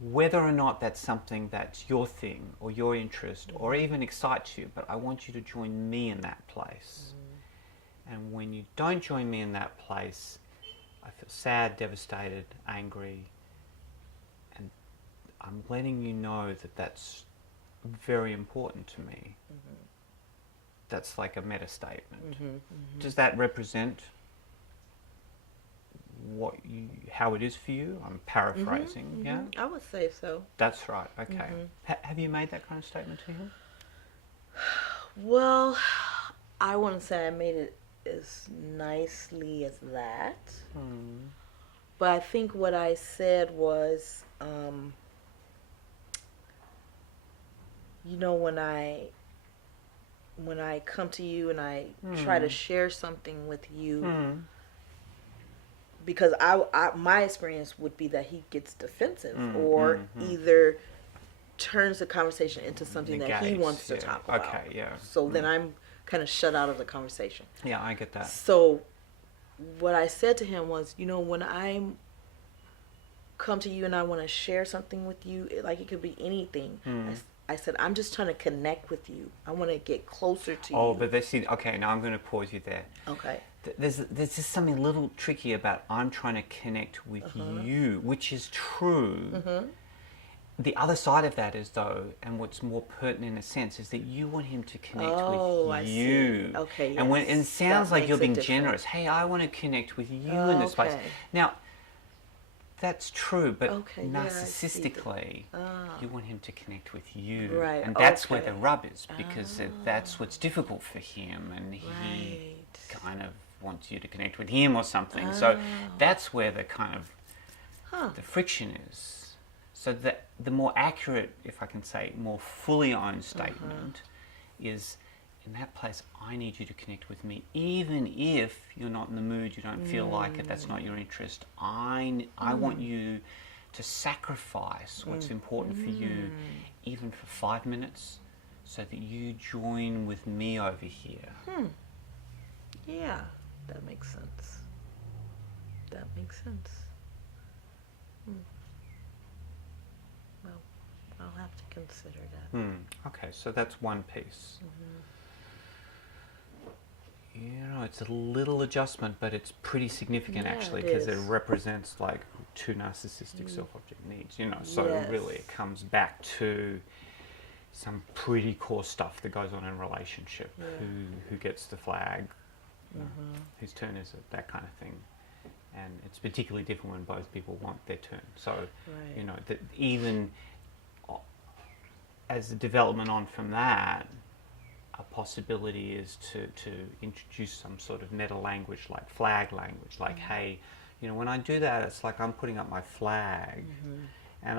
Whether or not that's something that's your thing or your interest or even excites you, but I want you to join me in that place. And when you don't join me in that place, I feel sad, devastated, angry, and I'm letting you know that that's very important to me. That's like a meta statement. Does that represent how it is for you? I'm paraphrasing. Yeah, I would say so. that's right. Okay. Have you made that kind of statement to him? Well, I wouldn't say I made it as nicely as that, but I think what I said was, when I come to you and I try to share something with you, because my experience would be that he gets defensive or either turns the conversation into something that he wants to talk about. Okay, yeah. So then I'm kind of shut out of the conversation. Yeah, I get that. So what I said to him was, when I come to you and I want to share something with you, like it could be anything. I said, I'm just trying to connect with you. I want to get closer to you. Oh, but okay, now I'm going to pause you there. Okay. There's just something a little tricky about I'm trying to connect with you, which is true. The other side of that is, though, and what's more pertinent in a sense, is that you want him to connect with you. See. Okay, yes. And it sounds like you're being generous. Hey, I want to connect with you in this place. Now, that's true, but narcissistically, you want him to connect with you. Right. And that's where the rub is, because that's what's difficult for him, and he kind of wants you to connect with him or something. So that's where the kind of the friction is. So the more accurate, if I can say, more fully owned statement is, in that place, I need you to connect with me, even if you're not in the mood, you don't feel like it, that's not your interest. I want you to sacrifice what's important for you, even for 5 minutes, so that you join with me over here. Yeah, that makes sense. That makes sense. Well, I'll have to consider that. Okay, so that's one piece. It's a little adjustment, but it's pretty significant actually, because it represents like two narcissistic self-object needs, so really it comes back to some pretty core stuff that goes on in a relationship. Who gets the flag, whose turn is it, that kind of thing. And it's particularly different when both people want their turn. So, that even as the development on from that, a possibility is to introduce some sort of meta language, like flag language, like, hey, when I do that, it's like I'm putting up my flag, and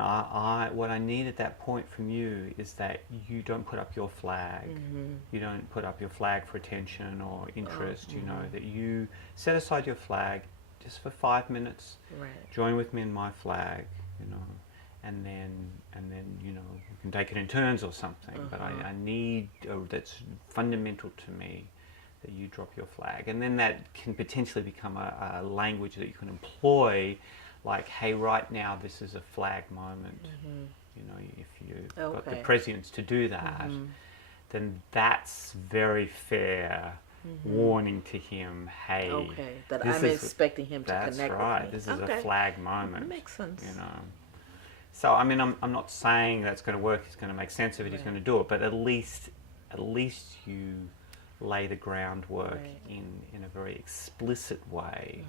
what I need at that point from you is that you don't put up your flag, you don't put up your flag for attention or interest, that you set aside your flag just for 5 minutes, join with me in my flag, and then we can take it in turns or something. But I need, that's fundamental to me, that you drop your flag. And then that can potentially become a language that you can employ, like, hey, right now this is a flag moment. If you've got the prescience to do that, then that's very fair warning to him, hey, that I'm expecting him to connect with me. That's right, this is a flag moment. That makes sense. So I'm not saying that's going to work. He's going to make sense of it. He's going to do it. But at least you lay the groundwork in a very explicit way,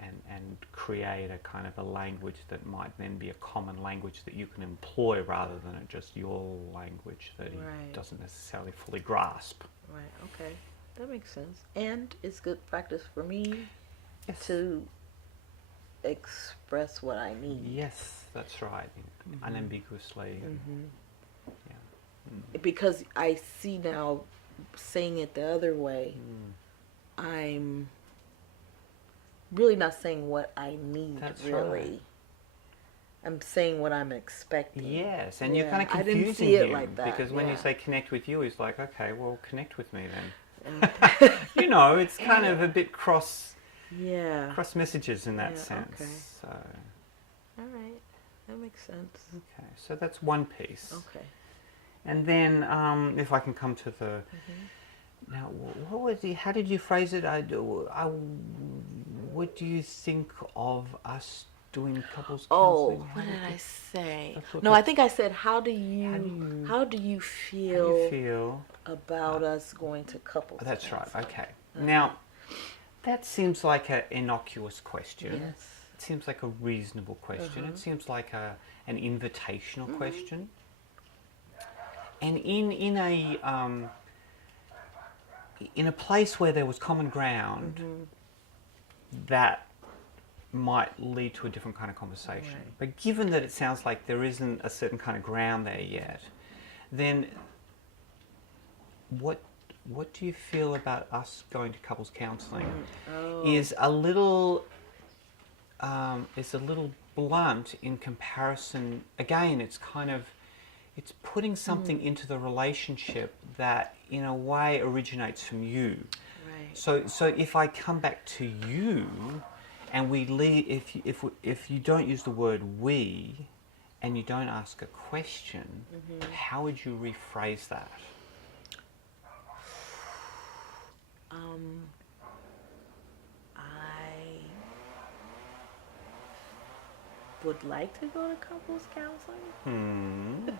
and create a kind of a language that might then be a common language that you can employ, rather than just your language that he doesn't necessarily fully grasp. Right. Okay, that makes sense. And it's good practice for me to express what I need. Yes, that's right. Unambiguously. Because I see now, saying it the other way, I'm really not saying what I need. That's really. Right. I'm saying what I'm expecting. Yes, and you're kind of confusing I didn't see it him, like that. because when you say connect with you, he's like, okay, well, connect with me then. And You know, it's kind of a bit cross messages in that sense. Okay. So, all right, that makes sense. okay, so that's one piece. Okay. And then, if I can come to the now, what was the? How did you phrase it? What do you think of us doing couples counseling? What did I say? I No, I think I said, how do you feel about us going to couples? That's right. counseling? Okay. Now, that seems like an innocuous question. Yes. It seems like a reasonable question. It seems like an invitational question. And in a place where there was common ground, that might lead to a different kind of conversation. Right. But given that it sounds like there isn't a certain kind of ground there yet, then what do you feel about us going to couples counselling? Is a little blunt in comparison. Again, it's putting something into the relationship that in a way originates from you. Right. So if I come back to you and we leave, if you don't use the word we and you don't ask a question, how would you rephrase that? I would like to go to couples counseling.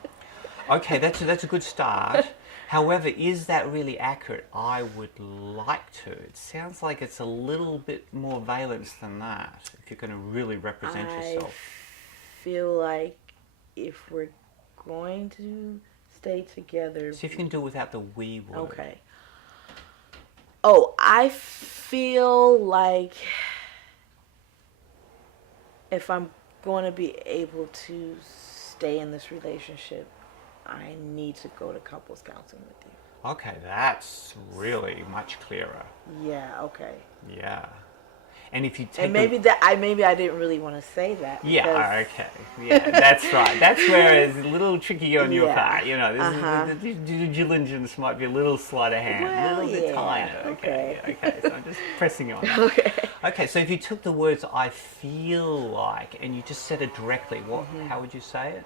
Okay, that's a good start. However, is that really accurate? I would like to. It sounds like it's a little bit more valence than that, if you're going to really represent yourself. I feel like if we're going to stay together... See if you can do it without the we word. Okay. I feel like if I'm going to be able to stay in this relationship, I need to go to couples counseling with you. Okay, that's really much clearer. Yeah, okay. Yeah. And if you take and maybe I didn't really want to say that. Yeah, okay. Yeah, that's right. That's where it's a little tricky on your part. You know, the due diligence might be a little sleight of hand, a little bit tighter. Okay. So I'm just pressing on that. Okay, so if you took the words "I feel like" and you just said it directly, how would you say it?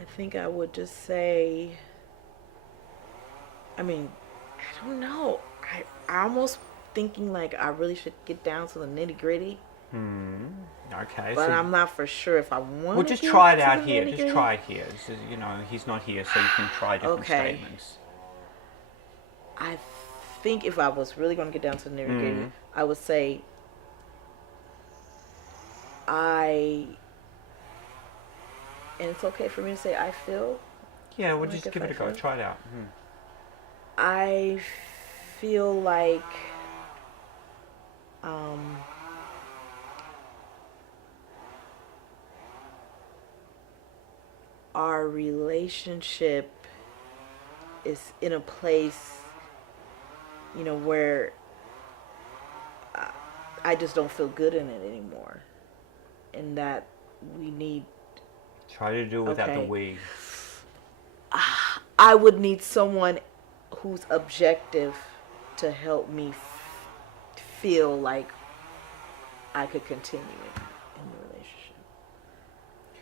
I think I would just say, I don't know. I almost thinking like I really should get down to the nitty gritty. Okay. But I'm not for sure if I want to. Well, just try it out here. Just try it here. So, he's not here, so you can try different statements. I think if I was really going to get down to the nitty gritty, I would say and it's okay for me to say I feel. Yeah, we'll just give it a go. Try it out. I feel like our relationship is in a place, where I just don't feel good in it anymore. And that we need... Try to do it without the we. I would need someone who's objective to help me feel like I could continue in the relationship.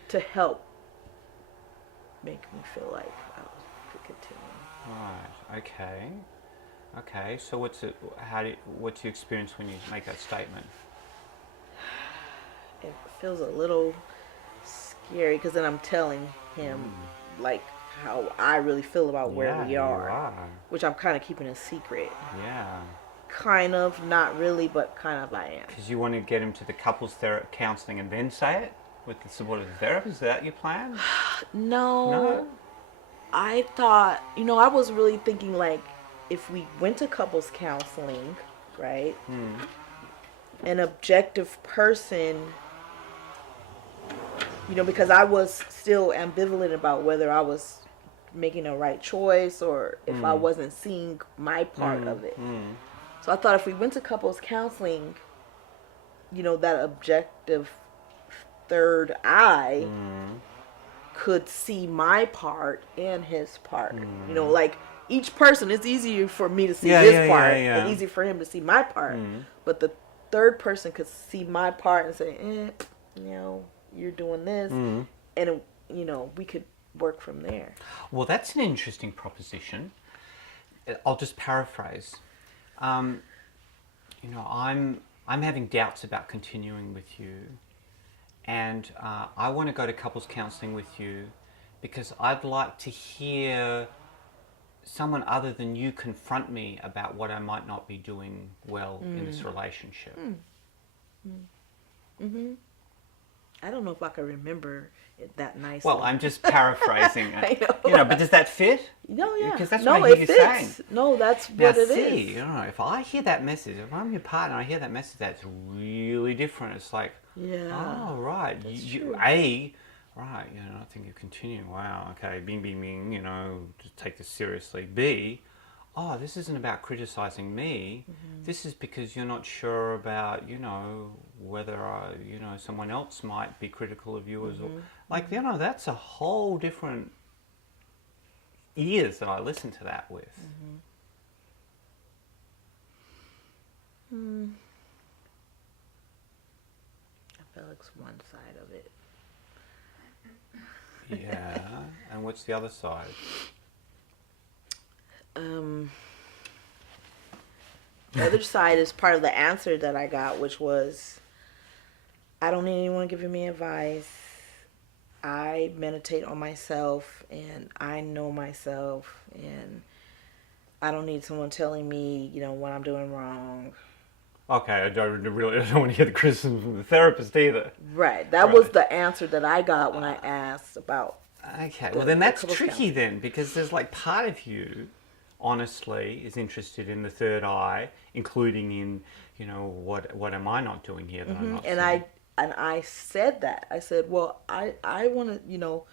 To help make me feel like I could continue. Right. Okay. So what's your experience when you make that statement? It feels a little scary because then I'm telling him like how I really feel about where we are, which I'm kind of keeping a secret. Yeah. Kind of, not really, but kind of I am. Because you want to get him to the couples counseling and then say it with the support of the therapist. Is that your plan? No. I thought, I was really thinking like if we went to couples counseling, right? An objective person, because I was still ambivalent about whether I was making a right choice or if I wasn't seeing my part of it. So I thought if we went to couples counseling, that objective third eye could see my part and his part. You know, like each person, it's easier for me to see his part and easy for him to see my part. But the third person could see my part and say, you know, you're doing this. And, you know, we could work from there. Well, that's an interesting proposition. I'll just paraphrase. You know, I'm having doubts about continuing with you, and I want to go to couples counselling with you because I'd like to hear someone other than you confront me about what I might not be doing well in this relationship. I don't know if I can remember it that nicely. Well, I'm just paraphrasing it. I know. You know, but does that fit? No, yeah. Because that's no, what I hear it you fits. saying. No, that's Now, what it see, is. you know, if I hear that message, if I'm your partner, I hear that message, that's really different. It's like, Yeah. oh, right. That's You, true. right, you know, I think you continue. Wow, okay, bing, bing, bing, you know, just take this seriously. B, oh, this isn't about criticizing me. This is because you're not sure about, you know, whether, you know, someone else might be critical of you as well. Like, you know, that's a whole different ears that I listen to that with. I feel like it's one side of it. Yeah, and what's the other side? The other side is part of the answer that I got, which was, I don't need anyone giving me advice. I meditate on myself, and I know myself, and I don't need someone telling me, you know, what I'm doing wrong. Okay, I don't want to hear the criticism from the therapist either. Right. That was the answer that I got when I asked about. Okay, well then that's tricky then, because there's like part of you, honestly, is interested in the third eye, including in, you know, what am I not doing here that I'm not And seeing? I said that. I said, well, I want to, you know,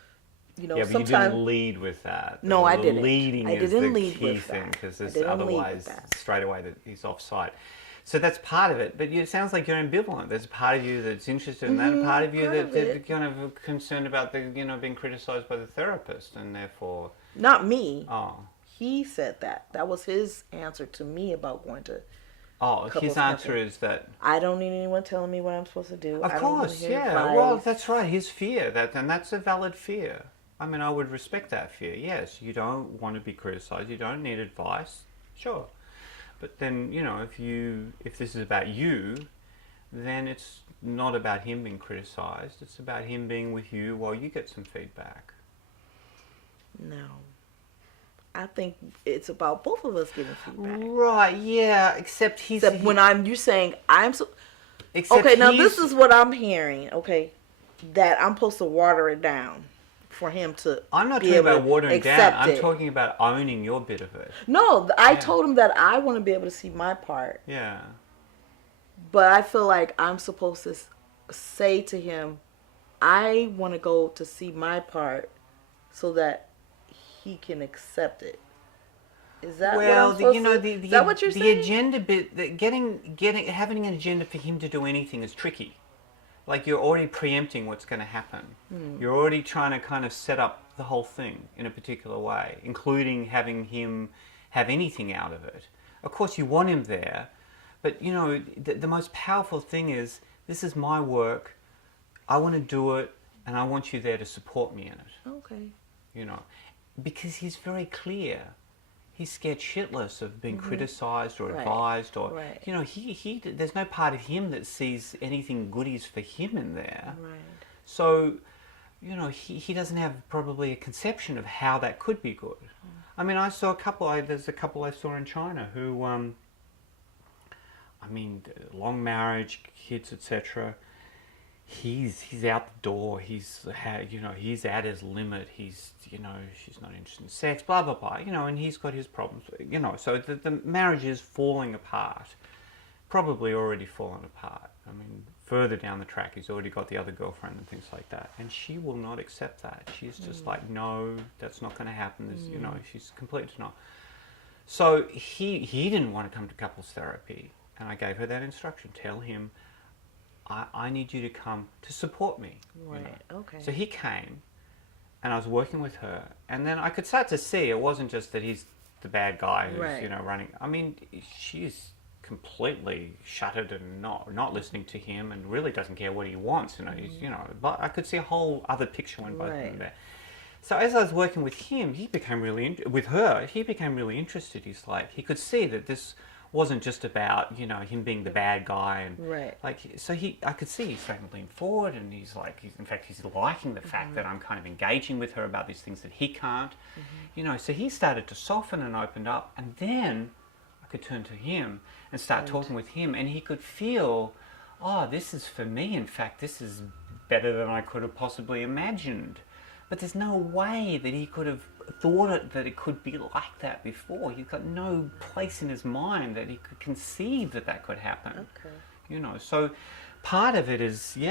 Yeah, but sometimes. you didn't lead with that. No, I didn't. Leading I is didn't the lead key with thing, that. because I didn't lead with otherwise that. straight away that he's offside. So that's part of it, but it sounds like you're ambivalent. There's a part of you that's interested in that, a part of you that's kind of concerned about the, you know, being criticized by the therapist, and therefore. Not me. Oh. He said that. That was his answer to me about going to. Oh, his answer counseling. is that. I don't need anyone telling me what I'm supposed to do. Of course, yeah. Advice. Well, that's right. His fear, and that's a valid fear. I mean, I would respect that fear. Yes, you don't want to be criticized. You don't need advice. Sure. But then, you know, if this is about you, then it's not about him being criticized. It's about him being with you while you get some feedback. No. I think it's about both of us getting feedback. Right, yeah, except when you're saying I'm so. Except okay, now this is what I'm hearing. Okay, that I'm supposed to water it down for him to. I'm not be talking able about to watering down. accept I'm it. talking about owning your bit of it. No, I told him that I want to be able to see my part. Yeah. But I feel like I'm supposed to say to him, I want to go to see my part so that he can accept it. Is that what I'm supposed to? Is that what you're saying? The agenda bit, having an agenda for him to do anything is tricky. Like, you're already preempting what's going to happen. You're already trying to kind of set up the whole thing in a particular way, including having him have anything out of it. Of course, you want him there, but, you know, the most powerful thing is, this is my work, I want to do it, and I want you there to support me in it. Okay. You know, because he's very clear. He's scared shitless of being criticised or advised, or you know, he there's no part of him that sees anything goodies for him in there. Right. So, you know, he doesn't have probably a conception of how that could be good. I mean, I saw there's a couple I saw in China who, I mean, long marriage, kids, etc. He's out the door. He's at his limit. She's not interested in sex. Blah blah blah. You know, and he's got his problems. You know, so the marriage is falling apart. Probably already fallen apart. I mean, further down the track, he's already got the other girlfriend and things like that. And she will not accept that. She's just like, no, that's not going to happen. You know, she's completely not. So he didn't want to come to couples therapy, and I gave her that instruction. Tell him, I need you to come to support me. Right. You know? Okay. So he came, and I was working with her, and then I could start to see it wasn't just that he's the bad guy who's Right. running. I mean, she's completely shuttered and not listening to him, and really doesn't care what he wants. He's But I could see a whole other picture when both of them were there. So as I was working with him, he became really with her. He became really interested. He's like, he could see that this wasn't just about him being the bad guy, and so I could see he's starting to lean forward, and he's in fact he's liking the fact that I'm kind of engaging with her about these things that he can't. So he started to soften and opened up, and then I could turn to him and start talking with him, and he could feel, oh, this is for me. In fact, this is better than I could have possibly imagined. But there's no way that he could have thought that it could be like that before. He's got no place in his mind that he could conceive that could happen. Okay. So part of it is, he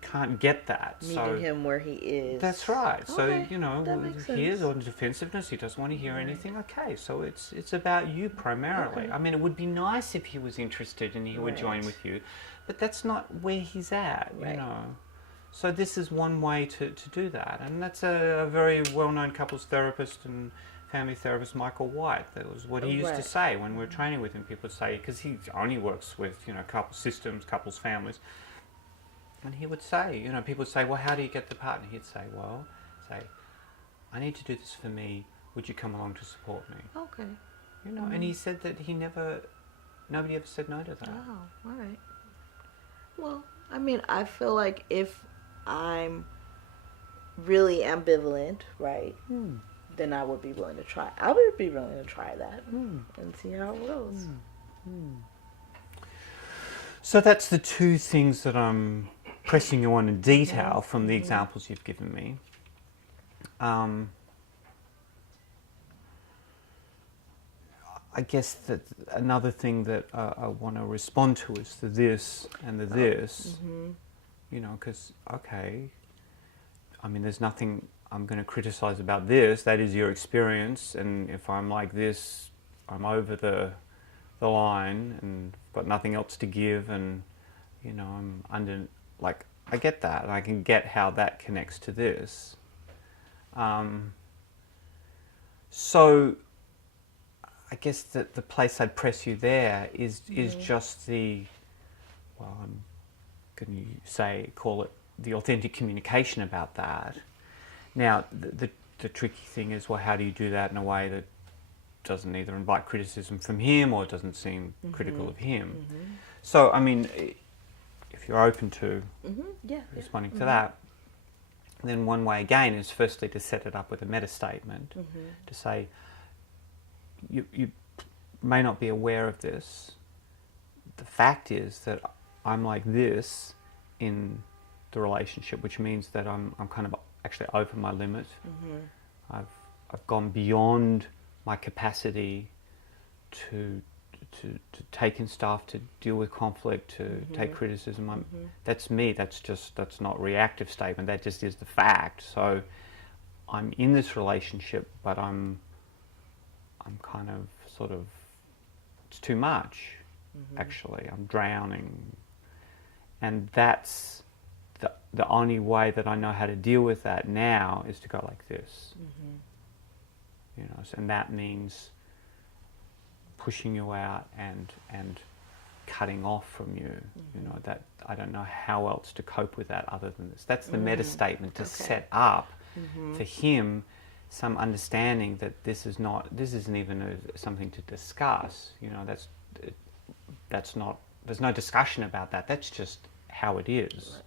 can't get that. Meeting him where he is. That's right. Okay. So he is on defensiveness. He doesn't want to hear anything. Okay, so it's about you primarily. Okay. I mean, it would be nice if he was interested and he would join with you, but that's not where he's at. So this is one way to do that, and that's a very well-known couples therapist and family therapist, Michael White. That was what he used to say when we were training with him. People would say, because he only works with couple systems, couples, families, and he would say, people would say, well, how do you get the partner? He'd say, I need to do this for me. Would you come along to support me? Okay. And he said that nobody ever said no to that. Oh, all right. Well, I mean, I feel like if I'm really ambivalent, right, then I would be willing to try. I would be willing to try that and see how it goes. So that's the two things that I'm pressing you on in detail from the examples you've given me. I guess that another thing that I want to respond to is the this and the this. Because, okay, I mean, there's nothing I'm going to criticize about this. That is your experience, and if I'm like this, I'm over the line and got nothing else to give, and, I'm under, I get that, and I can get how that connects to this. So I guess that the place I'd press you there is just I'm going to call it the authentic communication about that. Now, the tricky thing is, how do you do that in a way that doesn't either invite criticism from him or doesn't seem critical of him? So, I mean, if you're open to responding to that, then one way again is firstly to set it up with a meta statement, to say, you may not be aware of this. The fact is that I'm like this in the relationship, which means that I'm kind of actually over my limit. I've gone beyond my capacity to take in stuff, to deal with conflict, to take criticism. That's me. That's not reactive statement. That just is the fact. So I'm in this relationship, but I'm kind of sort of, it's too much, actually. I'm drowning. And that's the only way that I know how to deal with that now is to go like this. And that means pushing you out and cutting off from you. That I don't know how else to cope with that other than this. That's the meta statement to set up for him some understanding that this isn't even something to discuss. That's not. There's no discussion about that. That's just how it is.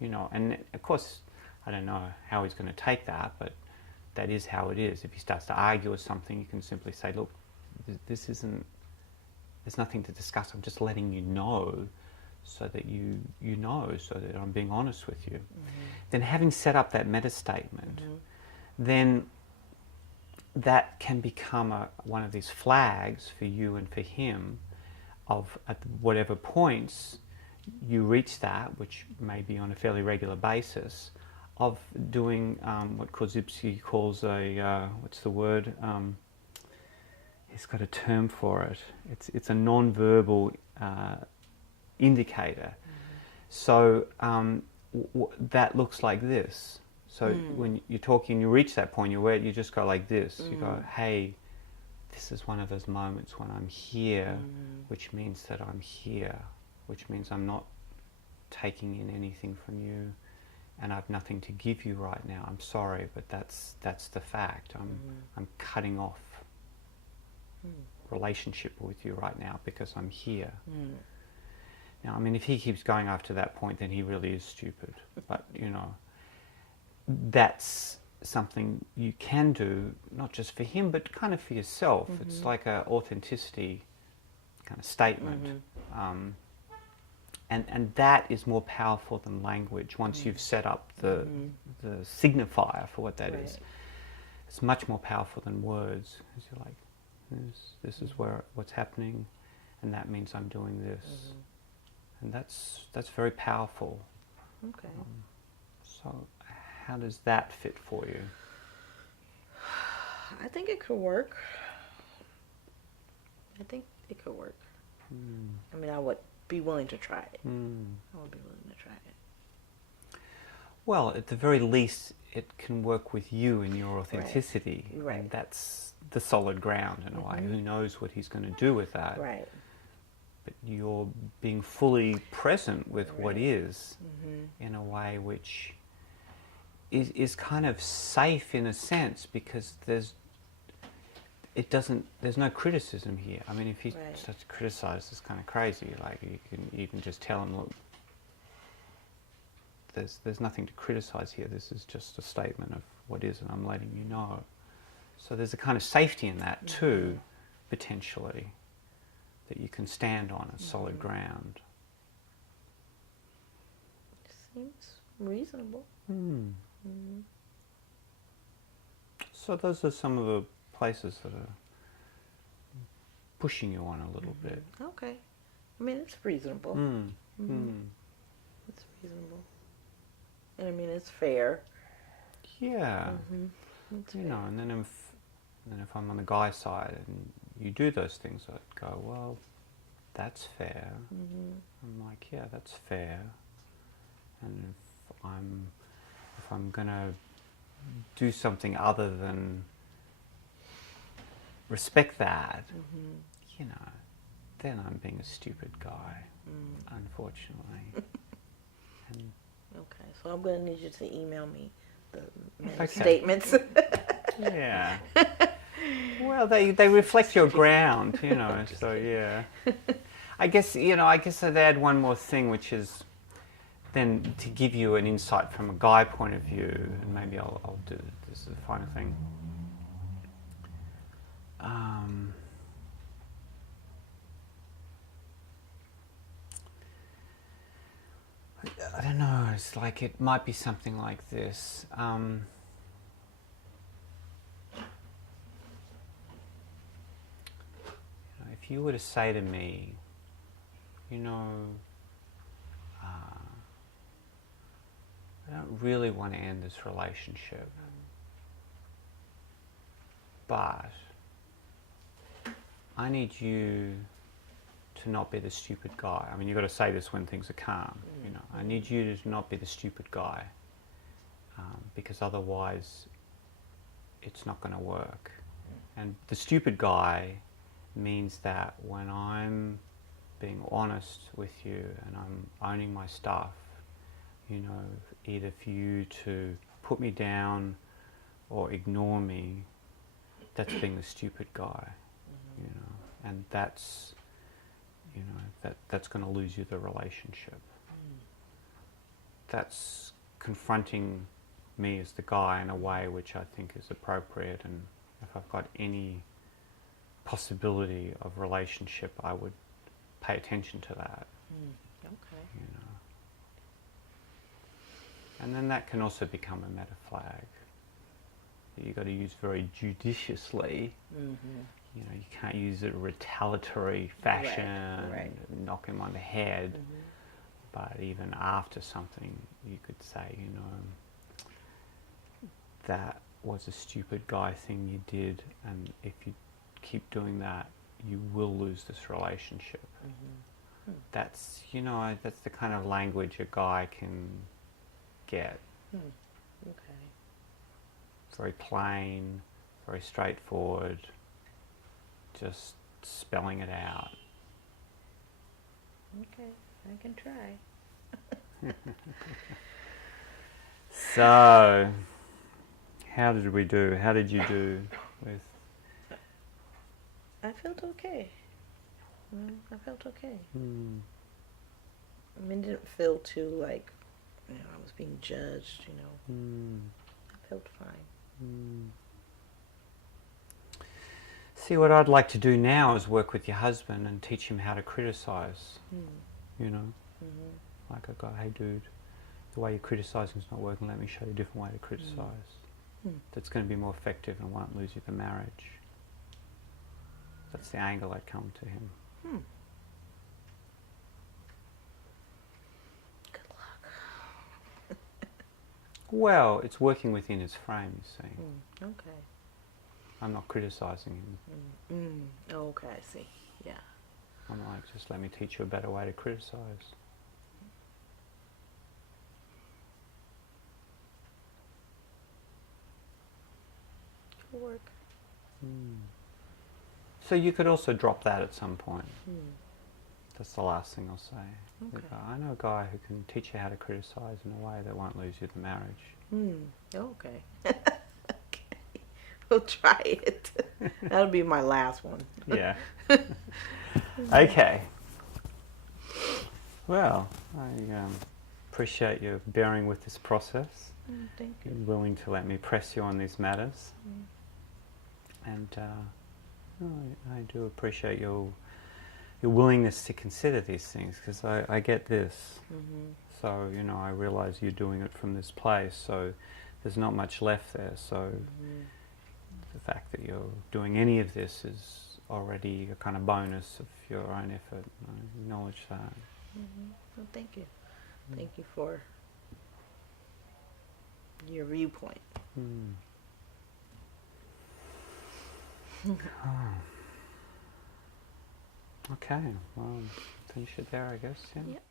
And of course, I don't know how he's going to take that, but that is how it is. If he starts to argue with something, you can simply say, look, this isn't, there's nothing to discuss. I'm just letting you know so that you know, so that I'm being honest with you. Then having set up that meta statement, then that can become one of these flags for you and for him of at whatever points you reach that, which may be on a fairly regular basis, of doing what Korzybski calls what's the word? He's got a term for it. It's a non-verbal indicator. So that looks like this. So when you're talking, you reach that point, you just go like this. You go, hey, this is one of those moments when I'm here, which means that I'm here, which means I'm not taking in anything from you, and I've nothing to give you right now. I'm sorry, but that's the fact. I'm cutting off relationship with you right now because I'm here. Now, I mean, if he keeps going after that point, then he really is stupid. But, you know, that's something you can do, not just for him, but kind of for yourself. It's like an authenticity kind of statement. And that is more powerful than language once you've set up the signifier for what that is. It's much more powerful than words. Because you're like, this is what's happening, and that means I'm doing this. And that's very powerful. Okay. So how does that fit for you? I think it could work. I think it could work. I mean, I would be willing to try it. I would be willing to try it. Well, at the very least, it can work with you and your authenticity. Right. And that's the solid ground in a way. Who knows what he's going to do with that? Right. But you're being fully present with what is in a way which is kind of safe in a sense, because there's no criticism here. I mean, if he starts to criticize, it's kind of crazy. Like, you can just tell him, look, there's nothing to criticize here. This is just a statement of what is, and I'm letting you know. So there's a kind of safety in that too, potentially, that you can stand on as solid ground. Seems reasonable. So those are some of the places that are pushing you on a little bit. Okay. I mean, it's reasonable. It's reasonable. And I mean, it's fair. Yeah. It's you fair. know, and then if I'm on the guy side and you do those things, I'd go, well, that's fair. I'm like, yeah, that's fair. And if I'm gonna do something other than respect that, you know, then I'm being a stupid guy, unfortunately. And Okay, so I'm going to need you to email me the many Okay. statements. yeah. Well, they reflect your ground, you know, so yeah. I guess I'd add one more thing, which is then to give you an insight from a guy point of view, and maybe I'll do this is the final thing. I don't know, it's like it might be something like this. If you were to say to me, you know, I don't really want to end this relationship, but I need you to not be the stupid guy. I mean, you've got to say this when things are calm. You know, I need you to not be the stupid guy, because otherwise it's not going to work. And the stupid guy means that when I'm being honest with you and I'm owning my stuff, you know, either for you to put me down or ignore me, that's being the stupid guy, you know, and that's, you know, that's going to lose you the relationship. That's confronting me as the guy in a way which I think is appropriate, and if I've got any possibility of relationship, I would pay attention to that. Okay. You know. And then that can also become a meta flag that you've got to use very judiciously. You know, you can't use it in a retaliatory fashion, Right. knock him on the head. But even after something, you could say, you know, that was a stupid guy thing you did, and if you keep doing that, you will lose this relationship. That's, that's the kind of language a guy can get. Okay. Very plain, very straightforward, just spelling it out. Okay, I can try. So, how did we do? How did you do with... I felt okay. I felt okay. I mean, it didn't feel too like, I was being judged, I felt fine. See, what I'd like to do now is work with your husband and teach him how to criticize. Like I go, hey dude, the way you're criticizing is not working, let me show you a different way to criticize. That's going to be more effective and won't lose you the marriage. That's the angle I'd come to him. Good luck. Well, it's working within his frame, you see. Okay. I'm not criticizing him. Oh, okay, I see. Yeah. I'm like, just let me teach you a better way to criticize. It'll work. So you could also drop that at some point. That's the last thing I'll say. Okay. I know a guy who can teach you how to criticize in a way that won't lose you the marriage. Okay. Okay. We'll try it. That'll be my last one. Yeah. Okay. Well, I appreciate you bearing with this process. Thank you. You're willing to let me press you on these matters. And I do appreciate your willingness to consider these things, because I get this. So, I realize you're doing it from this place, so there's not much left there. So the fact that you're doing any of this is already a kind of bonus of your own effort. I acknowledge that. Well, thank you. Thank you for your viewpoint. Okay, well, finish it there, I guess. Yeah. Yep.